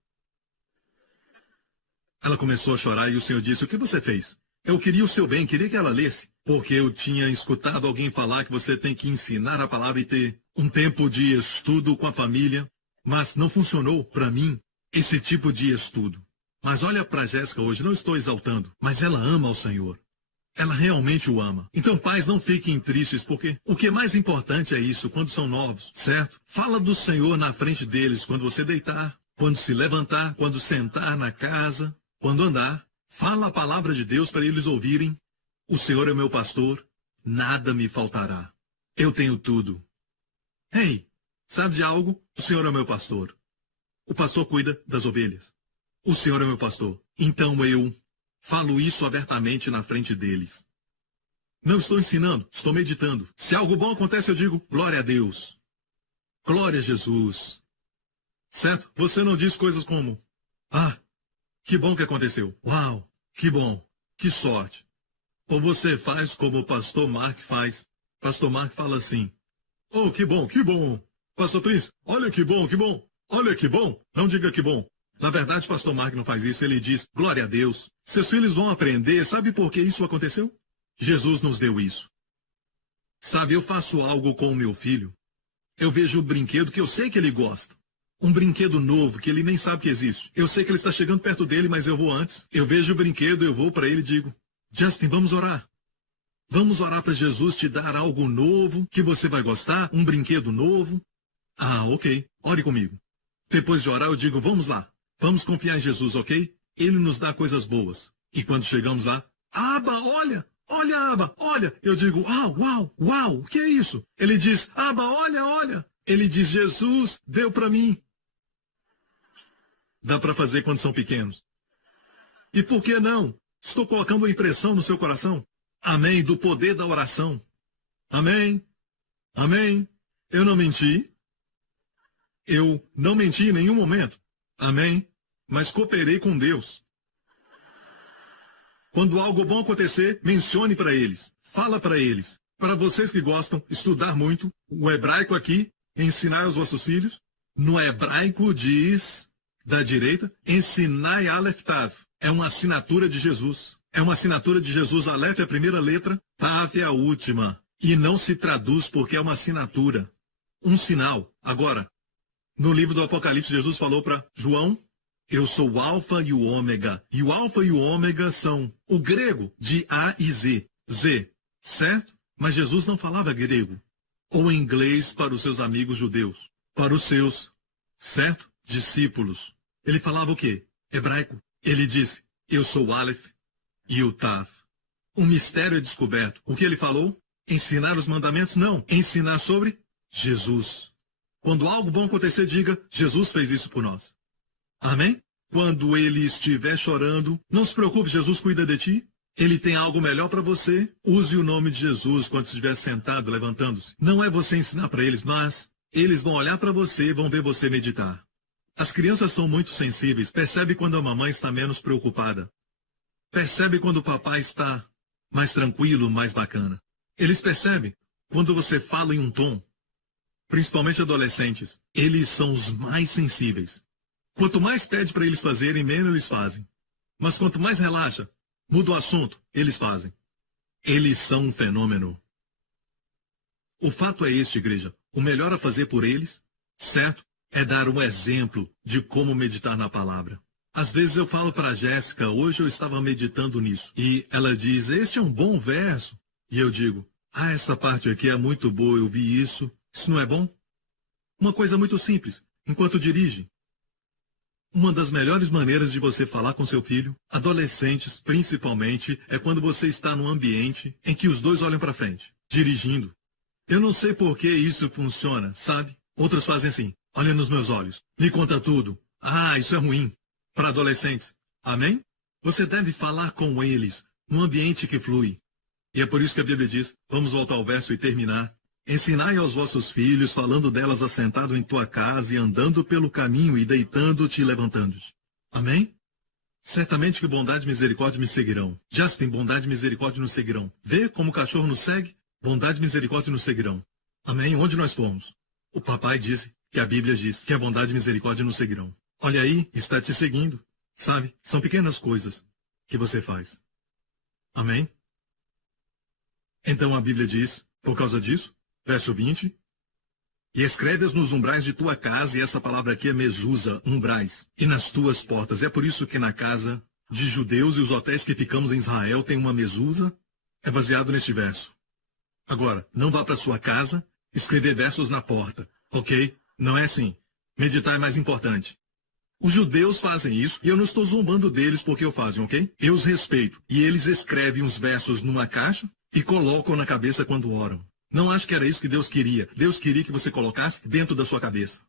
Ela começou a chorar e o Senhor disse, o que você fez? Eu queria o seu bem, queria que ela lesse. Porque eu tinha escutado alguém falar que você tem que ensinar a palavra e ter um tempo de estudo com a família. Mas não funcionou para mim esse tipo de estudo. Mas olha para Jéssica hoje, não estou exaltando, mas ela ama o Senhor. Ela realmente o ama. Então, pais, não fiquem tristes, porque o que é mais importante é isso, quando são novos, certo? Fala do Senhor na frente deles, quando você deitar, quando se levantar, quando sentar na casa, quando andar. Fala a palavra de Deus para eles ouvirem. O Senhor é meu pastor, nada me faltará. Eu tenho tudo. Ei, sabe de algo? O Senhor é meu pastor. O pastor cuida das ovelhas. O Senhor é meu pastor. Então eu falo isso abertamente na frente deles. Não estou ensinando, estou meditando. Se algo bom acontece, eu digo, glória a Deus. Glória a Jesus. Certo? Você não diz coisas como, que bom que aconteceu. Uau, que bom, que sorte. Ou você faz como o pastor Mark faz. Pastor Mark fala assim, oh, que bom, que bom. Pastor Prince, olha que bom, que bom. Olha que bom. Não diga que bom. Na verdade, pastor Mark não faz isso. Ele diz, glória a Deus. Seus filhos vão aprender. Sabe por que isso aconteceu? Jesus nos deu isso. Sabe, eu faço algo com o meu filho. Eu vejo o brinquedo que eu sei que ele gosta. Um brinquedo novo que ele nem sabe que existe. Eu sei que ele está chegando perto dele, mas eu vou antes. Eu vejo o brinquedo, eu vou para ele e digo, Justin, vamos orar. Vamos orar para Jesus te dar algo novo que você vai gostar, um brinquedo novo. Ok. Ore comigo. Depois de orar, eu digo, vamos lá. Vamos confiar em Jesus, ok? Ele nos dá coisas boas. E quando chegamos lá, Aba, olha! Olha, Aba, olha! Eu digo, uau, o que é isso? Ele diz, Aba, olha! Ele diz, Jesus deu para mim. Dá para fazer quando são pequenos. E por que não? Estou colocando uma impressão no seu coração. Amém, do poder da oração. Amém. Amém. Eu não menti. Eu não menti em nenhum momento. Amém. Mas cooperei com Deus. Quando algo bom acontecer, mencione para eles. Fala para eles. Para vocês que gostam estudar muito, o hebraico aqui, ensinar aos vossos filhos. No hebraico diz, da direita, ensinai Aleph Tav. É uma assinatura de Jesus. É uma assinatura de Jesus. Aleph é a primeira letra, Tav é a última. E não se traduz porque é uma assinatura. Um sinal. Agora, no livro do Apocalipse, Jesus falou para João, eu sou o Alfa e o Ômega. E o Alfa e o Ômega são o grego de A e Z. Z, certo? Mas Jesus não falava grego. Ou inglês para os seus amigos judeus. Para os seus, certo? Discípulos. Ele falava o quê? Hebraico. Ele disse, eu sou o Aleph e o Tav. Um mistério é descoberto. O que ele falou? Ensinar os mandamentos? Não. Ensinar sobre Jesus. Quando algo bom acontecer, diga, Jesus fez isso por nós. Amém? Quando ele estiver chorando, não se preocupe, Jesus cuida de ti. Ele tem algo melhor para você. Use o nome de Jesus quando estiver sentado, levantando-se. Não é você ensinar para eles, mas Eles vão olhar para você e vão ver você meditar. As crianças são muito sensíveis. Percebe quando a mamãe está menos preocupada. Percebe quando o papai está mais tranquilo, mais bacana. Eles percebem quando você fala em um tom. Principalmente adolescentes. Eles são os mais sensíveis. Quanto mais pede para eles fazerem, menos eles fazem. Mas quanto mais relaxa, muda o assunto, eles fazem. Eles são um fenômeno. O fato é este, igreja. O melhor a fazer por eles, certo, é dar um exemplo de como meditar na palavra. Às vezes eu falo para a Jéssica, hoje eu estava meditando nisso. E ela diz, este é um bom verso. E eu digo, essa parte aqui é muito boa, eu vi isso. Isso não é bom? Uma coisa muito simples, enquanto dirige. Uma das melhores maneiras de você falar com seu filho, adolescentes principalmente, é quando você está num ambiente em que os dois olham para frente, dirigindo. Eu não sei por que isso funciona, sabe? Outros fazem assim, olha nos meus olhos, me conta tudo. Isso é ruim. Para adolescentes, amém? Você deve falar com eles, num ambiente que flui. E é por isso que a Bíblia diz, vamos voltar ao verso e terminar. Ensinai aos vossos filhos, falando delas assentado em tua casa e andando pelo caminho e deitando-te e levantando-te. Amém? Certamente que bondade e misericórdia me seguirão. Justin, bondade e misericórdia nos seguirão. Vê como o cachorro nos segue? Bondade e misericórdia nos seguirão. Amém? Onde nós formos? O papai disse que a Bíblia diz que a bondade e misericórdia nos seguirão. Olha aí, está te seguindo. Sabe? São pequenas coisas que você faz. Amém? Então a Bíblia diz, por causa disso, verso 20, e escreve-as nos umbrais de tua casa, e essa palavra aqui é mesusa, umbrais, e nas tuas portas. É por isso que na casa de judeus e os hotéis que ficamos em Israel tem uma mesusa, é baseado neste verso. Agora, não vá para sua casa escrever versos na porta, ok? Não é assim. Meditar é mais importante. Os judeus fazem isso, e eu não estou zombando deles porque o fazem, ok? Eu os respeito. E eles escrevem os versos numa caixa e colocam na cabeça quando oram. Não acho que era isso que Deus queria. Deus queria que você colocasse dentro da sua cabeça.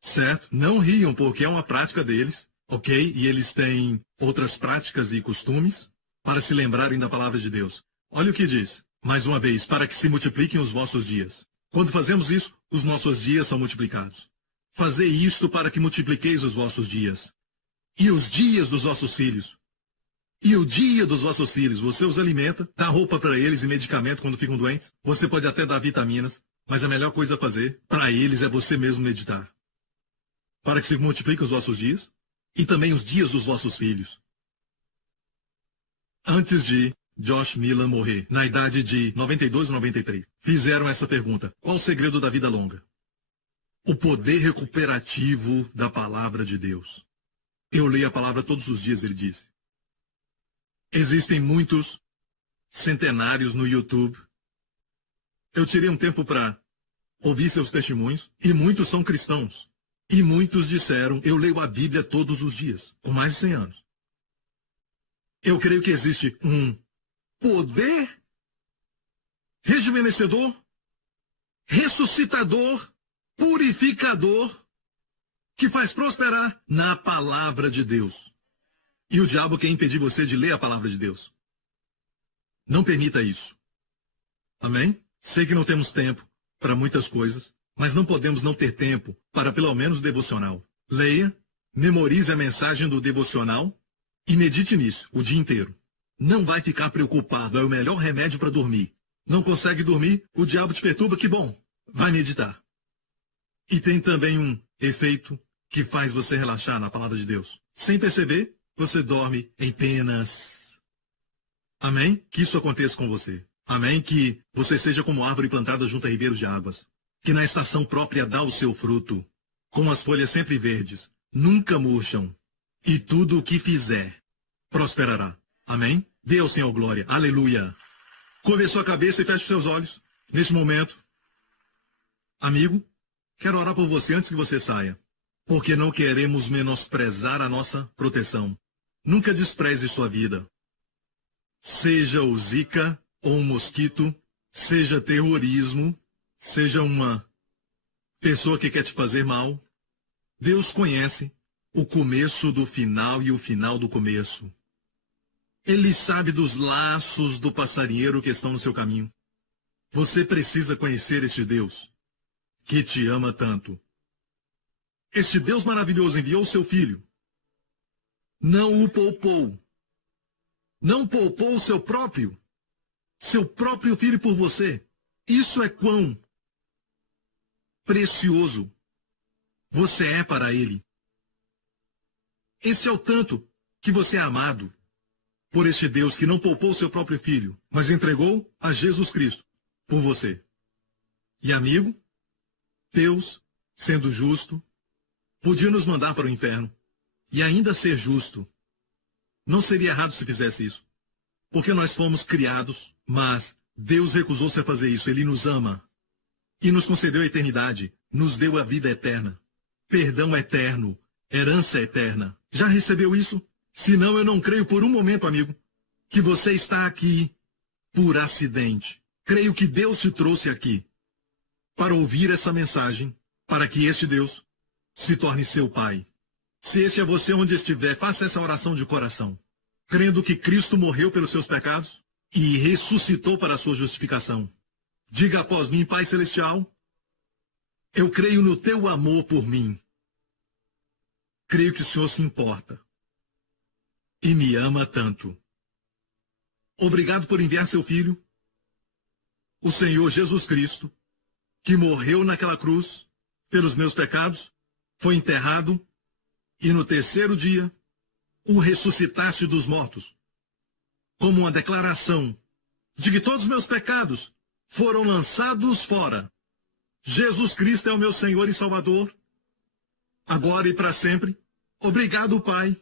Certo? Não riam, porque é uma prática deles, ok? E eles têm outras práticas e costumes para se lembrarem da palavra de Deus. Olha o que diz. Mais uma vez, para que se multipliquem os vossos dias. Quando fazemos isso, os nossos dias são multiplicados. Fazei isto para que multipliqueis os vossos dias. E os dias dos vossos filhos. E o dia dos vossos filhos, você os alimenta, dá roupa para eles e medicamento quando ficam doentes. Você pode até dar vitaminas, mas a melhor coisa a fazer para eles é você mesmo meditar. Para que se multipliquem os vossos dias e também os dias dos vossos filhos. Antes de Josh Millan morrer, na idade de 92 ou 93, fizeram essa pergunta: qual o segredo da vida longa? O poder recuperativo da palavra de Deus. Eu leio a palavra todos os dias, ele disse. Existem muitos centenários no YouTube. Eu tirei um tempo para ouvir seus testemunhos, e muitos são cristãos. E muitos disseram, eu leio a Bíblia todos os dias, com mais de 100 anos. Eu creio que existe um poder rejuvenescedor, ressuscitador, purificador, que faz prosperar na palavra de Deus. E o diabo quer impedir você de ler a palavra de Deus. Não permita isso. Amém? Sei que não temos tempo para muitas coisas, mas não podemos não ter tempo para pelo menos devocional. Leia, memorize a mensagem do devocional e medite nisso o dia inteiro. Não vai ficar preocupado, é o melhor remédio para dormir. Não consegue dormir, o diabo te perturba, que bom, vai meditar. E tem também um efeito que faz você relaxar na palavra de Deus. Sem perceber, você dorme em penas. Amém? Que isso aconteça com você. Amém? Que você seja como árvore plantada junto a ribeiros de águas, que na estação própria dá o seu fruto, com as folhas sempre verdes, nunca murcham, e tudo o que fizer prosperará. Amém? Dê ao Senhor glória. Aleluia. Curve a sua cabeça e feche os seus olhos. Neste momento, amigo, quero orar por você antes que você saia, porque não queremos menosprezar a nossa proteção. Nunca despreze sua vida. Seja o Zika ou um mosquito, seja terrorismo, seja uma pessoa que quer te fazer mal. Deus conhece o começo do final e o final do começo. Ele sabe dos laços do passarinheiro que estão no seu caminho. Você precisa conhecer este Deus. que te ama tanto. Este Deus maravilhoso enviou seu Filho. Não o poupou. Não poupou seu próprio Filho por você. Isso é quão precioso você é para Ele. Esse é o tanto que você é amado por este Deus que não poupou seu próprio Filho, mas entregou a Jesus Cristo por você. E amigo, Deus, sendo justo, podia nos mandar para o inferno e ainda ser justo. Não seria errado se fizesse isso, porque nós fomos criados, mas Deus recusou-se a fazer isso. Ele nos ama e nos concedeu a eternidade, nos deu a vida eterna, perdão eterno, herança eterna. Já recebeu isso? Senão eu não creio por um momento, amigo, que você está aqui por acidente. Creio que Deus te trouxe aqui para ouvir essa mensagem, para que este Deus se torne seu Pai. Se este é você onde estiver, faça essa oração de coração, crendo que Cristo morreu pelos seus pecados e ressuscitou para a sua justificação. Diga após mim: Pai Celestial, eu creio no teu amor por mim. Creio que o Senhor se importa e me ama tanto. Obrigado por enviar seu Filho, o Senhor Jesus Cristo, que morreu naquela cruz pelos meus pecados, foi enterrado e no terceiro dia o ressuscitaste dos mortos, como uma declaração de que todos os meus pecados foram lançados fora. Jesus Cristo é o meu Senhor e Salvador, agora e para sempre. Obrigado, Pai.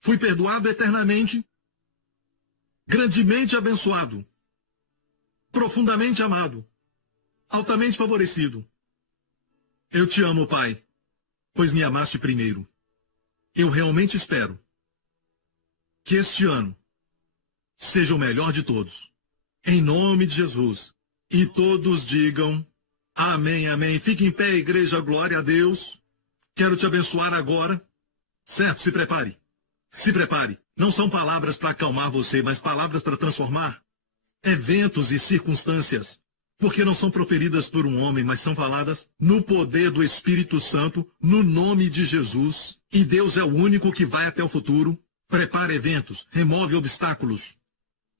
Fui perdoado eternamente, grandemente abençoado, profundamente amado, altamente favorecido. Eu te amo, Pai, pois me amaste primeiro. Eu realmente espero que este ano seja o melhor de todos. Em nome de Jesus. E todos digam amém, amém. Fique em pé, igreja, glória a Deus. Quero te abençoar agora. Certo, se prepare. Se prepare. Não são palavras para acalmar você, mas palavras para transformar eventos e circunstâncias. Porque não são proferidas por um homem, mas são faladas no poder do Espírito Santo, no nome de Jesus. E Deus é o único que vai até o futuro, prepara eventos, remove obstáculos,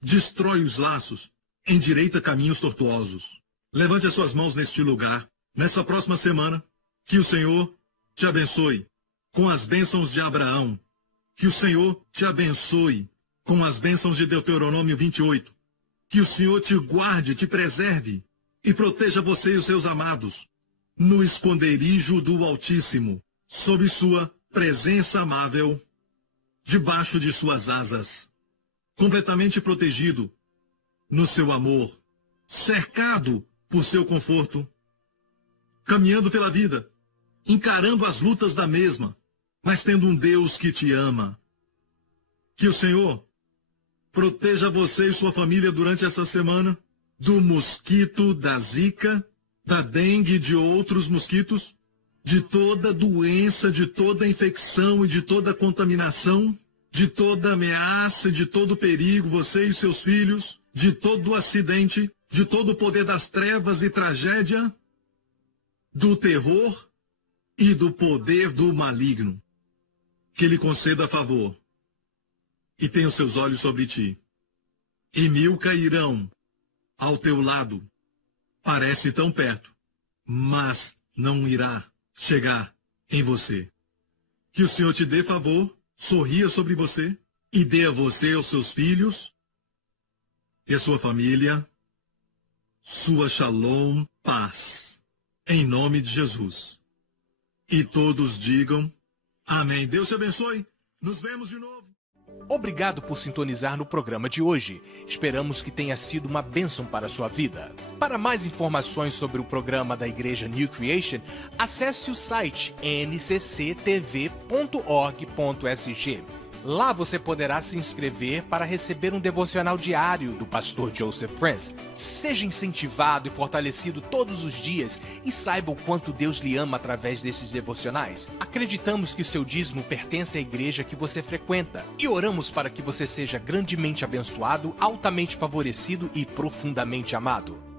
destrói os laços, endireita caminhos tortuosos. Levante as suas mãos neste lugar, nessa próxima semana. Que o Senhor te abençoe com as bênçãos de Abraão. Que o Senhor te abençoe com as bênçãos de Deuteronômio 28. Que o Senhor te guarde, te preserve e proteja você e os seus amados no esconderijo do Altíssimo, sob sua presença amável, debaixo de suas asas, completamente protegido no seu amor, cercado por seu conforto, caminhando pela vida, encarando as lutas da mesma, mas tendo um Deus que te ama. Que o Senhor proteja você e sua família durante essa semana do mosquito, da zika, da dengue e de outros mosquitos, de toda doença, de toda infecção e de toda contaminação, de toda ameaça e de todo perigo, você e os seus filhos, de todo acidente, de todo o poder das trevas e tragédia, do terror e do poder do maligno. Que Ele conceda favor e tenha os seus olhos sobre ti. E 1000 cairão ao teu lado. Parece tão perto, mas não irá chegar em você. Que o Senhor te dê favor, sorria sobre você e dê a você, aos seus filhos e a sua família, sua shalom, paz. Em nome de Jesus. E todos digam amém. Deus te abençoe. Nos vemos de novo. Obrigado por sintonizar no programa de hoje. Esperamos que tenha sido uma bênção para a sua vida. Para mais informações sobre o programa da Igreja New Creation, acesse o site ncctv.org.sg. Lá você poderá se inscrever para receber um devocional diário do pastor Joseph Prince. Seja incentivado e fortalecido todos os dias e saiba o quanto Deus lhe ama através desses devocionais. Acreditamos que o seu dízimo pertence à igreja que você frequenta e oramos para que você seja grandemente abençoado, altamente favorecido e profundamente amado.